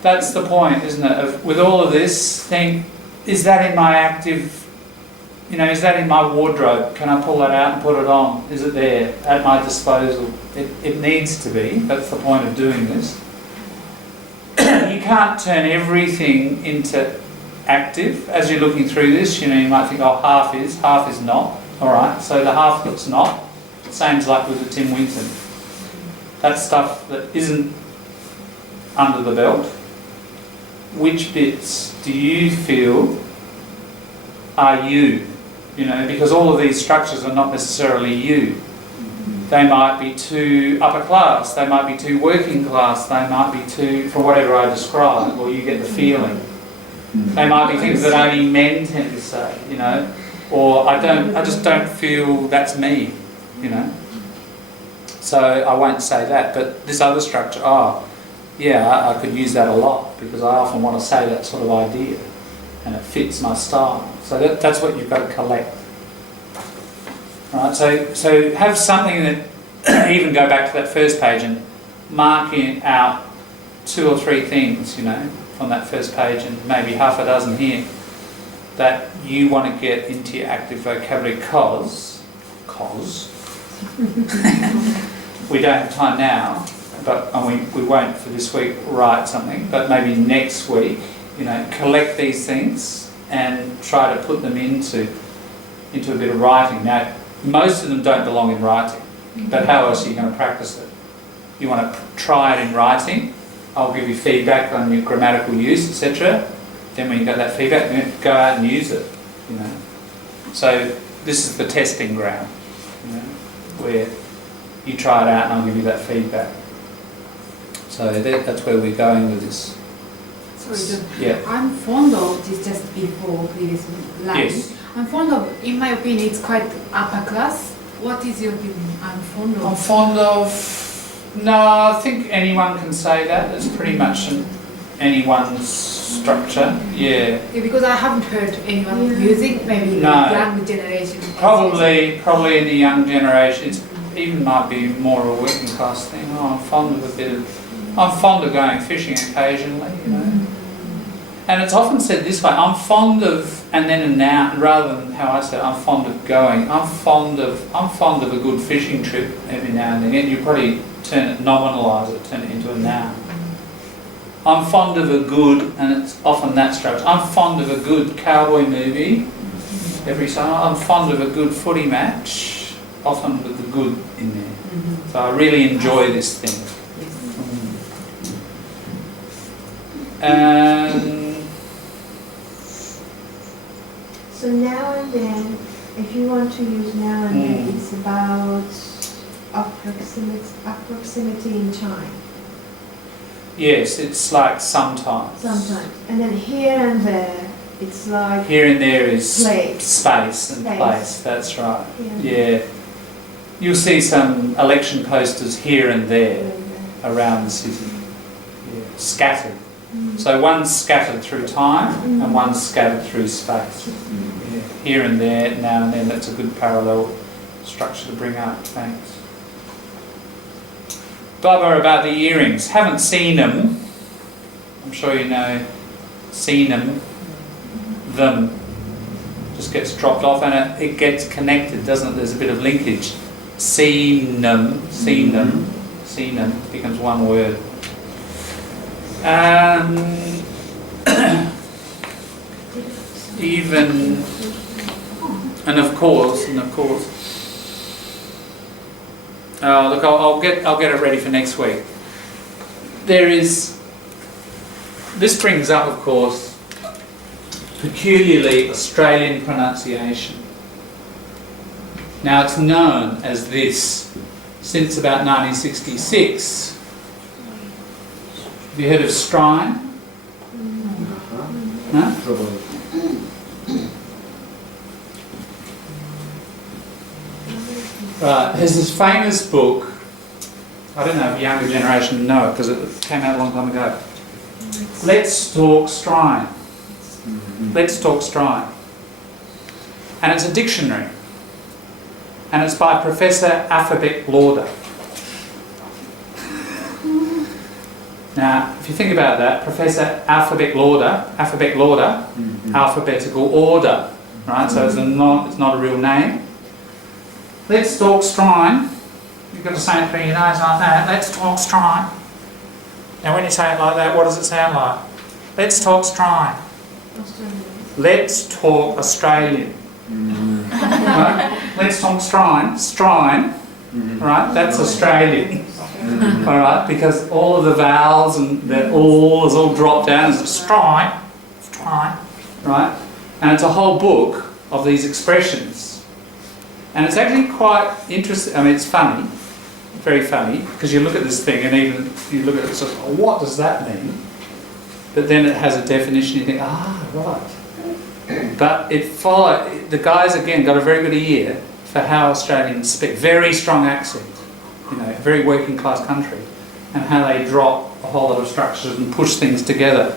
That's the point, isn't it? With all of this, think, is that in my active, is that in my wardrobe? Can I pull that out and put it on? Is it there at my disposal? It needs to be. That's the point of doing this. You can't turn everything into active. As you're looking through this, you might think, oh, half is not. All right, so the half that's not, same like with the Tim Winton. That's stuff that isn't under the belt. Which bits do you feel are you? Because all of these structures are not necessarily you. They might be too upper class, they might be too working class, they might be too, for whatever I describe, or you get the feeling. They might be things that only men tend to say, or I just don't feel that's me, So I won't say that, but this other structure, I could use that a lot because I often want to say that sort of idea and it fits my style. So that's what you've got to collect. Right, so have something that, even go back to that first page and mark out 2 or 3 things, from that first page and maybe half a dozen here that you want to get into your active vocabulary because we don't have time now, and we won't for this week write something, but maybe next week, collect these things and try to put them into a bit of writing. Now, most of them don't belong in writing, but how else are you going to practice it? You want to try it in writing. I'll give you feedback on your grammatical use, etc. Then when you get that feedback, you go out and use it. So this is the testing ground, where you try it out and I'll give you that feedback. So that's where we're going with this. So Sorry, John. Yeah. I'm fond of this just before previous line. Yes. I'm fond of, in my opinion, it's quite upper class. What is your opinion? I'm fond of. I'm fond of. No, I think anyone can say that. It's pretty much anyone's structure. Yeah. Yeah, because I haven't heard anyone using, maybe the No. young generation. Probably in the young generation, it's even might be more a working class thing. Oh, I'm fond of going fishing occasionally, you know. And it's often said this way, I'm fond of, and then a noun, rather than how I say it, I'm fond of going. I'm fond of a good fishing trip every now and then. You probably nominalise it, turn it into a noun. I'm fond of a good, and it's often that structure. I'm fond of a good cowboy movie every summer. I'm fond of a good footy match, often with the good in there. So I really enjoy this thing. So now and then, if you want to use now and then, it's about approximity in time. Yes, it's like sometimes. Sometimes. And then here and there, it's like Here and there is place. space and Space. place, that's right. Yeah. Yeah. You'll see some election posters here and there around the city. Yeah. Scattered. So one's scattered through time and one's scattered through space. Yeah. Here and there, now and then, that's a good parallel structure to bring up. Thanks. Bubba, about the earrings. Haven't seen them. I'm sure you know. Seen them. Them. Just gets dropped off and it gets connected, doesn't it? There's a bit of linkage. Seen them. Seen them. Seen them. Becomes one word. Even, and of course, look, I'll get it ready for next week. This brings up, of course, peculiarly Australian pronunciation. Now it's known as this since about 1966. Have you heard of Strine? No? Right, there's this famous book, I don't know if the younger generation know it because it came out a long time ago. Let's Talk Strine. Let's Talk Strine. And it's a dictionary. And it's by Professor Affabek Lauder. Now, if you think about that, Professor Affabek Lauder, alphabetical order, right? So it's not a real name. Let's Talk Strine. You've got to say it through your nose like that. Let's Talk Strine. Now, when you say it like that, what does it sound like? Let's Talk Strine. Let's Talk Australian. Right? Let's Talk Strine. Strine, right? That's Australian. All right, because all of the vowels and the all is all dropped down as a strine, right? And it's a whole book of these expressions, and it's actually quite interesting. I mean, it's funny, very funny, because you look at this thing and even you look at it, sort of, what does that mean? But then it has a definition. You think, right. But the guys again got a very good ear for how Australians speak, very strong accent. You know, a very working class country, and how they drop a whole lot of structures and push things together.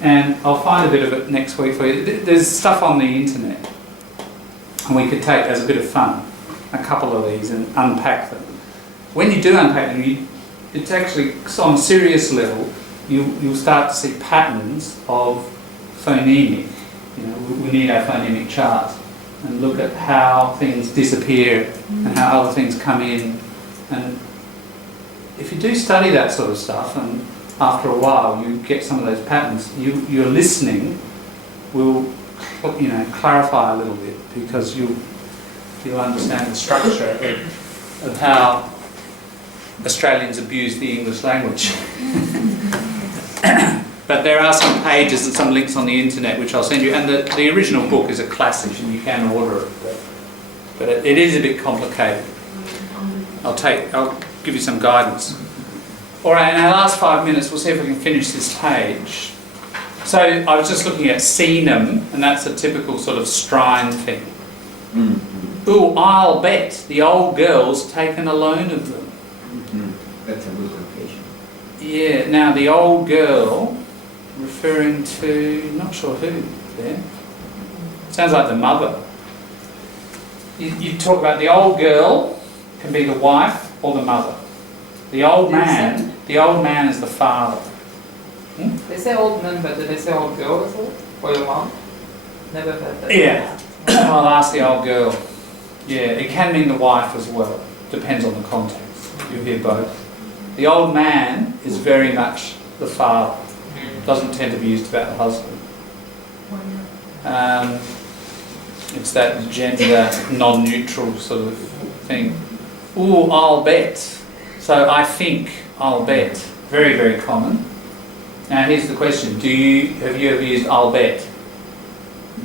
And I'll find a bit of it next week for you. There's stuff on the internet, and we could take as a bit of fun a couple of these and unpack them. When you do unpack them, it's actually, on a serious level, you'll start to see patterns of phonemic. You know, we need our phonemic chart and look at how things disappear and how other things come in. And if you do study that sort of stuff, and after a while you get some of those patterns, your listening will, you know, clarify a little bit, because you'll understand the structure of how Australians abuse the English language. But there are some pages and some links on the internet which I'll send you, and the original book is a classic and you can order it, but it is a bit complicated. I'll give you some guidance. All right, in our last 5 minutes, we'll see if we can finish this page. So I was just looking at senum, and that's a typical sort of strine thing. Ooh, I'll bet the old girl's taken a loan of them. That's a good location. Yeah, now the old girl, referring to, not sure who there. Sounds like the mother. You talk about the old girl, can be the wife or the mother. The old man is the father. They say old man, but did they say old girl as well? Or your mom? Never heard that. Yeah, I'll ask the old girl. Yeah, it can mean the wife as well. Depends on the context. You hear both. The old man is very much the father. Doesn't tend to be used about the husband. It's that gender non-neutral sort of thing. Ooh, I'll bet. So I think I'll bet. Very, very common. Now here's the question: have you ever used I'll bet?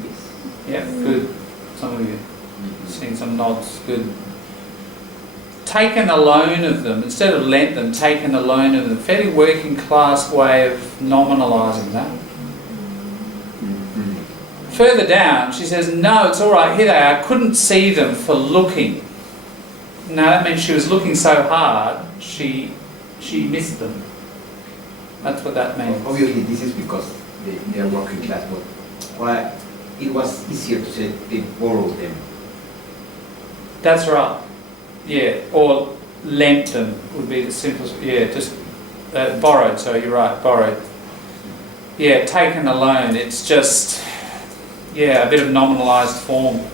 Yes. Yeah, good. Some of you seen some nods. Good. Taken a loan of them instead of lent them. Taken a loan of them. Fairly working class way of nominalising that. Further down, she says, "No, it's all right. Here they are. I couldn't see them for looking." Now that means she was looking so hard, she missed them. That's what that means. Obviously, this is because they are working class, but why it was easier to say they borrowed them. That's right. Yeah, or lent them would be the simplest. Yeah, just borrowed. So you're right, borrowed. Yeah, taken a loan. It's just a bit of nominalised form.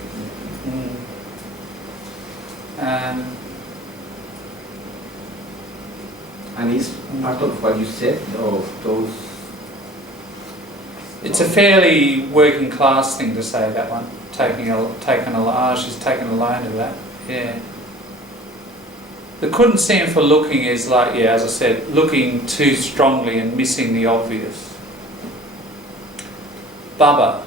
And it's part of what you said of those. It's a fairly working class thing to say, that one. She's taken a loan of that. Yeah. The couldn't see him for looking is like, as I said, looking too strongly and missing the obvious. Bubba.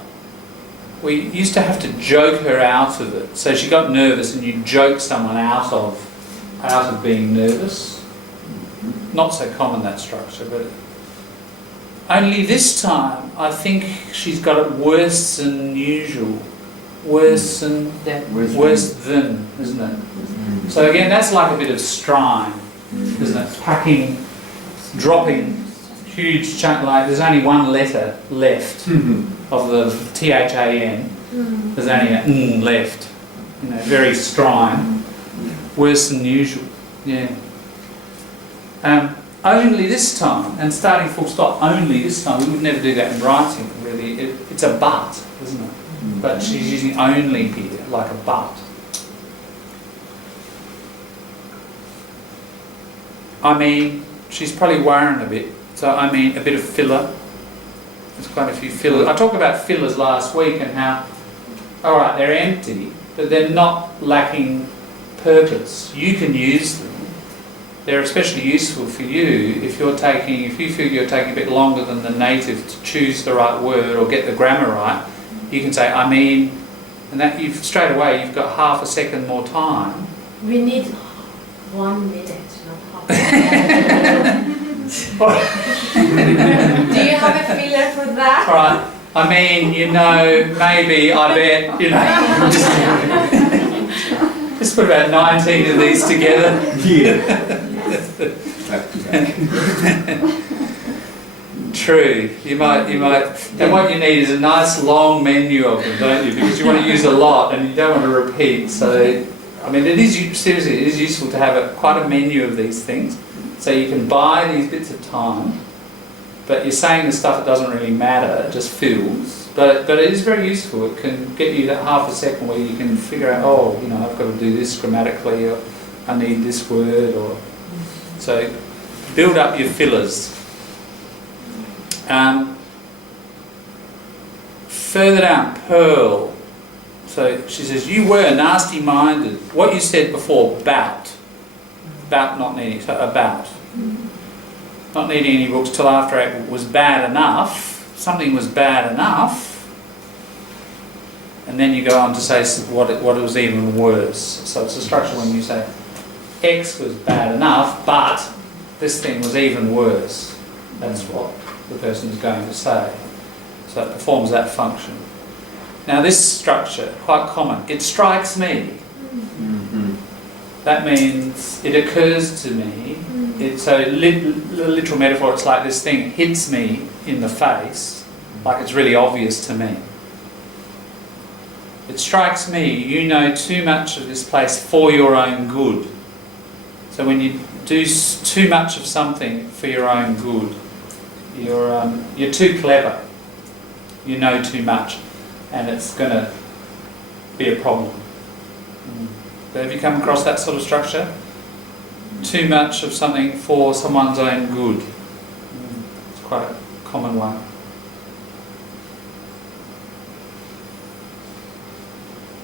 We used to have to joke her out of it. So she got nervous and you joke someone out of being nervous. Not so common, that structure, but only this time I think she's got it worse than usual. Worse than, isn't it? So again, that's like a bit of strine, isn't it? Dropping huge chunk, like there's only one letter left of the THAN. There's only a N left. Very strine. Worse than usual. Yeah. Only this time, and starting full stop, only this time, we would never do that in writing, really. It's a but, isn't it? But she's using only here, like a but. I mean, she's probably worrying a bit, so I mean a bit of filler. There's quite a few fillers. I talked about fillers last week and how, alright, they're empty, but they're not lacking purpose. You can use them. They're especially useful for you if you feel you're taking a bit longer than the native to choose the right word or get the grammar right. You can say, I mean, and that straight away you've got half a second more time. We need 1 minute, not half a minute. Do you have a filler for that? All right. I mean, maybe, I bet, just put about 19 of these together. Yeah. True. You might. And what you need is a nice long menu of them, don't you? Because you want to use a lot and you don't want to repeat. So, I mean, it is useful to have quite a menu of these things, so you can buy these bits of time. But you're saying the stuff that doesn't really matter, it just fills. But it is very useful. It can get you that half a second where you can figure out, I've got to do this grammatically, or I need this word, or so build up your fillers. Further down, Pearl. So she says, you were nasty-minded. What you said before, about not needing, so about. Not needing any books till after April was bad enough. Something was bad enough. And then you go on to say what it was even worse. So it's a structure when you say, X was bad enough, but this thing was even worse. That's what the person is going to say. So it performs that function. Now this structure, quite common, it strikes me. That means it occurs to me. So the literal metaphor, it's like this thing hits me in the face, like it's really obvious to me. It strikes me, you know too much of this place for your own good. So when you do too much of something for your own good, you're too clever. You know too much, and it's going to be a problem. Have you come across that sort of structure? Too much of something for someone's own good. It's quite a common one.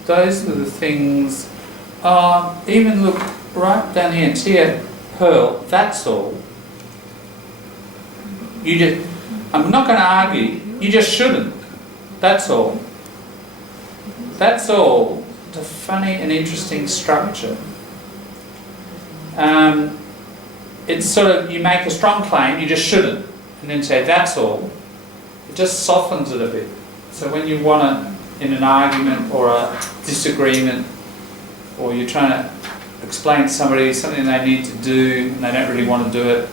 Those are the things. Even look right down here. See a pearl. That's all. I'm not going to argue. You just shouldn't. That's all. That's all. It's a funny and interesting structure. It's sort of, you make a strong claim, you just shouldn't, and then say that's all. It just softens it a bit. So when you want to, in an argument or a disagreement, or you're trying to explain to somebody something they need to do and they don't really want to do it,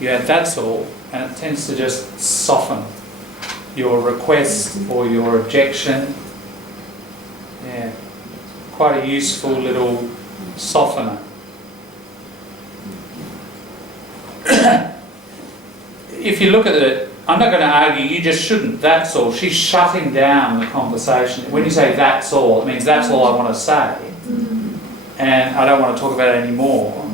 you add that's all, and it tends to just soften your request or your objection. Yeah, quite a useful little softener. If you look at it, I'm not going to argue, you just shouldn't, that's all. She's shutting down the conversation. When you say that's all, it means that's all I want to say. And I don't want to talk about it anymore.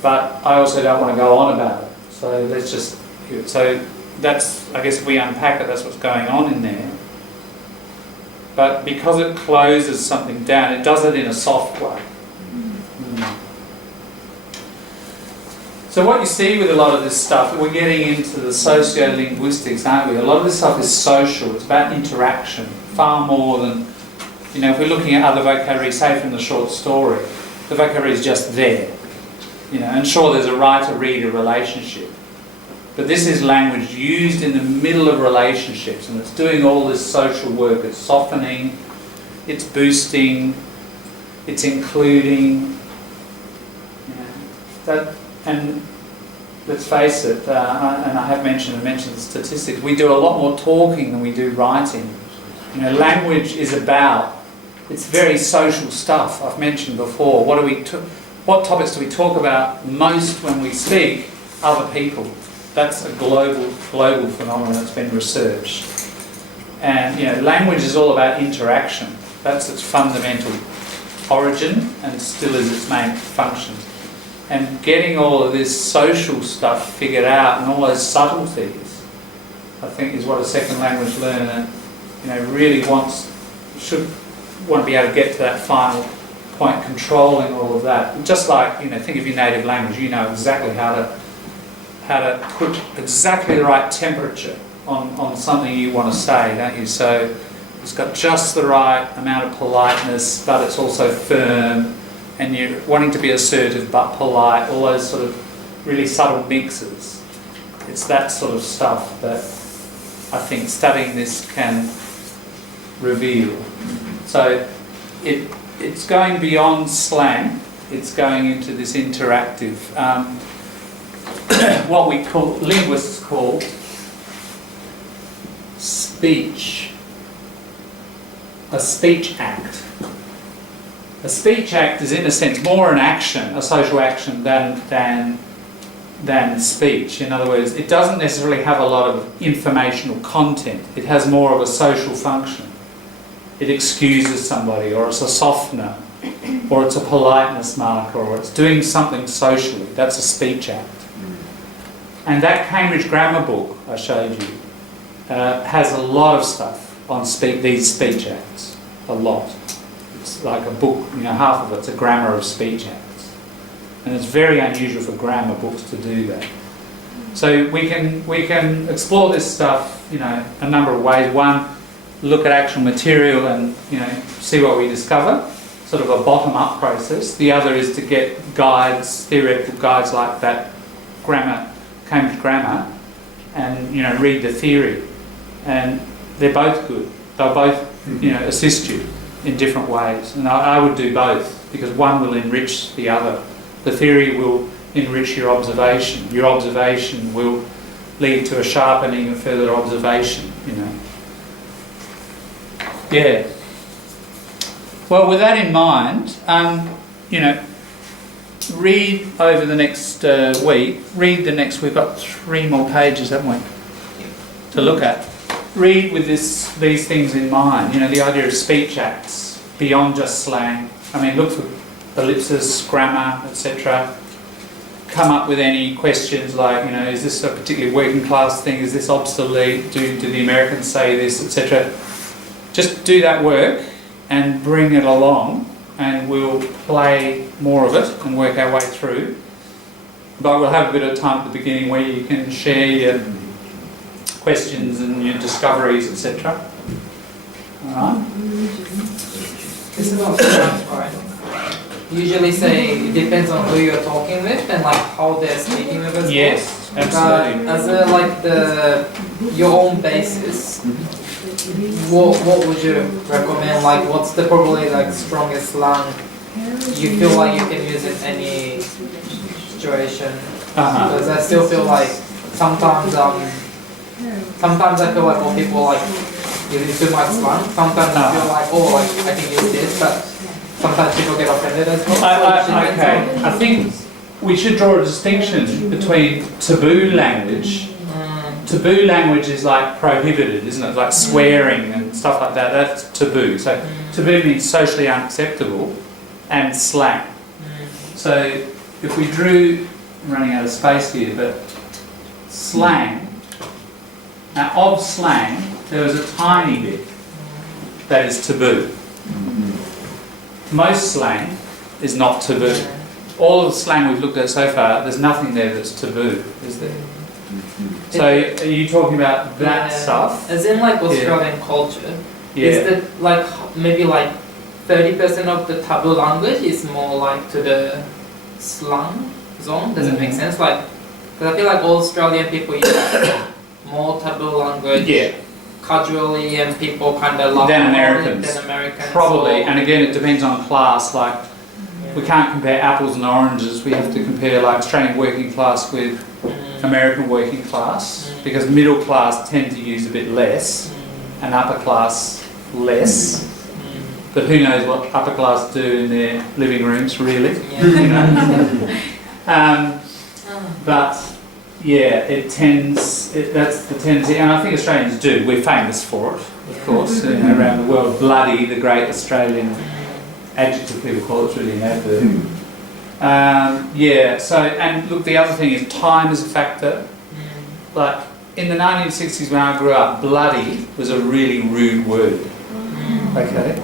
But I also don't want to go on about it. So let's just, so that's, I guess if we unpack it, that's what's going on in there. But because it closes something down, it does it in a soft way. So what you see with a lot of this stuff, we're getting into the socio-linguistics, aren't we? A lot of this stuff is social, it's about interaction, far more than, you know, if we're looking at other vocabulary, say from the short story, the vocabulary is just there. You know, and sure, there's a writer-reader relationship. But this is language used in the middle of relationships, and it's doing all this social work. It's softening, it's boosting, it's including. And let's face it, and I have mentioned the statistics, we do a lot more talking than we do writing. You know, language is about, it's very social stuff. I've mentioned before, what topics do we talk about most when we speak? Other people. That's a global phenomenon that's been researched. And you know, language is all about interaction. That's its fundamental origin, and still is its main function. And getting all of this social stuff figured out and all those subtleties, I think, is what a second language learner, you know, really should want to be able to get to that final point, controlling all of that. Just like, you know, think of your native language, you know exactly how to put exactly the right temperature on something you want to say, don't you? So it's got just the right amount of politeness, but it's also firm, and you're wanting to be assertive but polite, all those sort of really subtle mixes. It's that sort of stuff that I think studying this can reveal. So it's going beyond slang, it's going into this interactive, what we call, linguists call speech, a speech act. A speech act is, in a sense, more an action, a social action, than speech. In other words, it doesn't necessarily have a lot of informational content. It has more of a social function. It excuses somebody, or it's a softener, or it's a politeness marker, or it's doing something socially. That's a speech act. And that Cambridge Grammar book I showed you has a lot of stuff on these speech acts. A lot. It's like a book, you know, half of it's a grammar of speech acts. And it's very unusual for grammar books to do that. So we can explore this stuff, you know, a number of ways. One, look at actual material and, you know, see what we discover, sort of a bottom-up process. The other is to get guides, theoretical guides like that, Cambridge Grammar, and, you know, read the theory and they're both good. They'll both, assist you in different ways. And I would do both, because one will enrich the other. The theory will enrich your observation. Your observation will lead to a sharpening of further observation, Yeah. Well, with that in mind, read over the next week. We've got 3 more pages, haven't we, to look at. Read with these things in mind. The idea of speech acts beyond just slang. I mean, look for ellipsis, grammar, etc. Come up with any questions like, is this a particularly working class thing? Is this obsolete? Do the Americans say this, etc. Just do that work and bring it along, and we'll play more of it and work our way through. But we'll have a bit of time at the beginning where you can share your questions and your discoveries, etc. Alright? This is what right? Usually say it depends on who you're talking with and like how they're speaking with us. Yes, absolutely. As your own basis, what would you recommend? Like, what's the probably like strongest slang you feel like you can use in any situation? Because I still feel like sometimes I feel like when people like use too much slang, sometimes I feel like I can use this, but sometimes people get offended as well. Okay, I think we should draw a distinction between taboo language. Taboo language is like prohibited, isn't it? Like swearing and stuff like that. That's taboo. So taboo means socially unacceptable, and slang. So if we drew, I'm running out of space here, but slang. Now of slang, there was a tiny bit that is taboo. Most slang is not taboo. All of the slang we've looked at so far, there's nothing there that's taboo, is there? So are you talking about that stuff? As in like Australian culture, Yeah. is that like maybe like 30% of the taboo language is more like to the slang zone? Does it make sense? Like, because I feel like all Australian people use more taboo language casually, and people kind of love Than it Americans. than Americans. Probably, and again it depends on class. Like, we can't compare apples and oranges. We have to compare like Australian working class with American working class, because middle class tend to use a bit less and upper class less. But who knows what upper class do in their living rooms, really? But yeah, that's the tendency, and I think Australians do. We're famous for it, of course, around the world. Bloody, the great Australian adjective people call it, it's really an adverb. So, and look, the other thing is time is a factor. Like, in the 1960s when I grew up, bloody was a really rude word. Okay?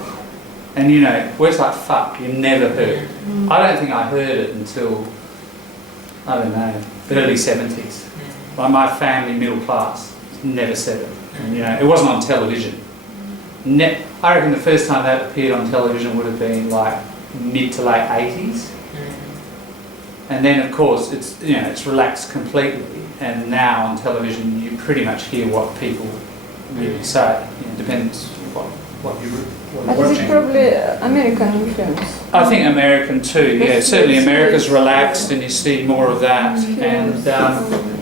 And words like fuck, you never heard. I don't think I heard it until, I don't know, early 70s. Like, my family, middle class, never said it. And, it wasn't on television. I reckon the first time that appeared on television would have been like mid to late 80s. And then, of course, it's relaxed completely. And now on television, you pretty much hear what people really say. It depends what you're But is watching. it probably American influence? I think American too. Yeah, certainly America's relaxed, and you see more of that. And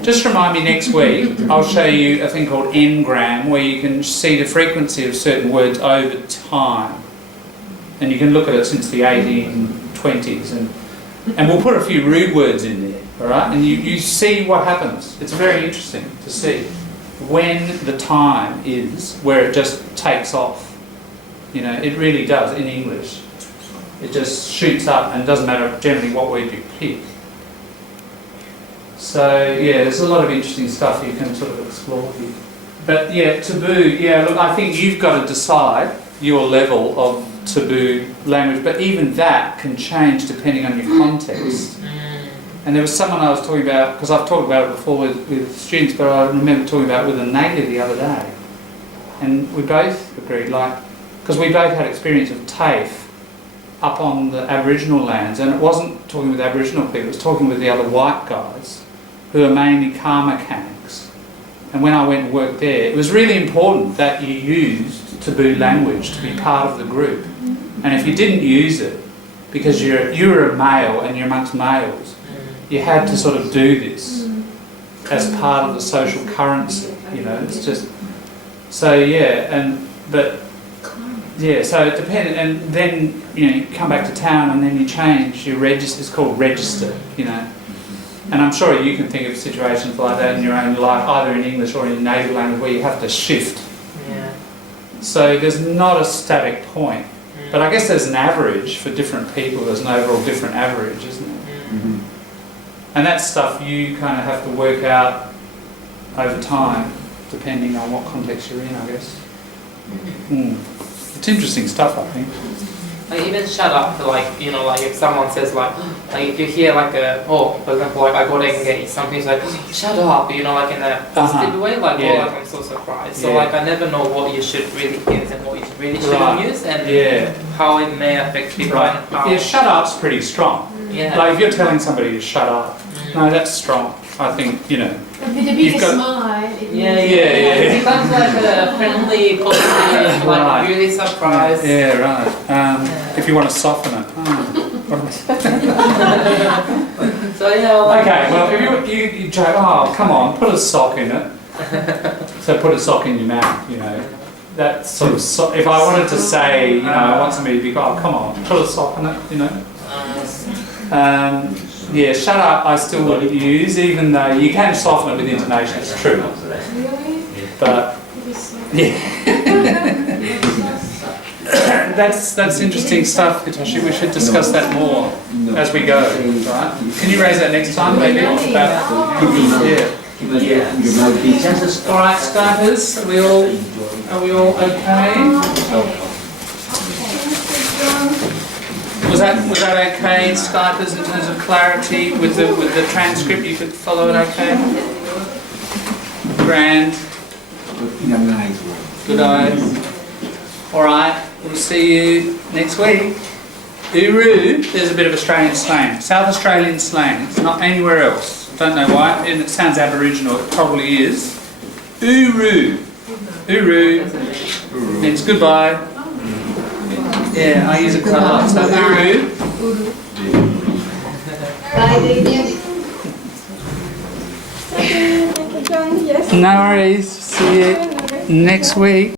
just remind me next week. I'll show you a thing called Ngram, where you can see the frequency of certain words over time, and you can look at it since the 1820s. And we'll put a few rude words in there, all right? And you see what happens. It's very interesting to see when the time is where it just takes off. It really does in English. It just shoots up, and it doesn't matter generally what word you pick. So yeah, there's a lot of interesting stuff you can sort of explore here. But yeah, taboo, look, I think you've got to decide your level of taboo language, but even that can change depending on your context. And there was someone I was talking about, because I've talked about it before with students, but I remember talking about it with a native the other day. And we both agreed, because we both had experience of TAFE up on the Aboriginal lands, and it wasn't talking with Aboriginal people, it was talking with the other white guys, who are mainly Karma Kangs. And when I went and worked there, it was really important that you used taboo language to be part of the group. And if you didn't use it, because you were a male and you're amongst males, you had to sort of do this as part of the social currency, you know. It's just, so yeah, so it depended, and then, you know, you come back to town and then you change your register. It's called register, you know. And I'm sure you can think of situations like that in your own life, either in English or in your native language, where you have to shift. Yeah. So there's not a static point. But I guess there's an average for different people. There's an overall different average, isn't it? Mm-hmm. And that's stuff you kind of have to work out over time, depending on what context you're in, I guess. It's interesting stuff, I think. Like even shut up, like, you know, like if someone says like if you hear like for example, like I got engaged, something's like, shut up, you know, like in a positive way, like, Yeah. like I'm so surprised. So Yeah. like I never know what you should really use and what you really shouldn't use, and how it may affect people. Right. And how, Yeah, shut up's pretty strong. yeah. Like if you're telling somebody to shut up, no, that's strong. I think, you know. But with a You've big got- smile. It Yeah, means- It becomes like a friendly, positive, like Right. really surprised. Yeah, right. If you want to soften it. So yeah, like, Okay, well, if you joke, oh, come on, put a sock in it. So put a sock in your mouth, you know. That sort of, if I wanted to say, you know, I want somebody to be, oh, come on, put a sock in it, you know. Yeah, shut up I still wouldn't use, even though you can soften it with intonation, it's true. Really? But, yeah. That's interesting stuff, Hitoshi. We should discuss that more as we go, right? Can you raise that next time, maybe? Yeah. All right, starters, are we all okay? Was that okay, starters, in terms of clarity with the transcript? You could follow it okay? Grand. Good eyes. All right, we'll see you next week. Uru, there's a bit of Australian slang, South Australian slang. It's not anywhere else. Don't know why, and it sounds Aboriginal. It probably is. Uru. Uru means goodbye. Yeah, I use it quite a lot. So uru. Thank you, John. Yes. No worries. See you next week.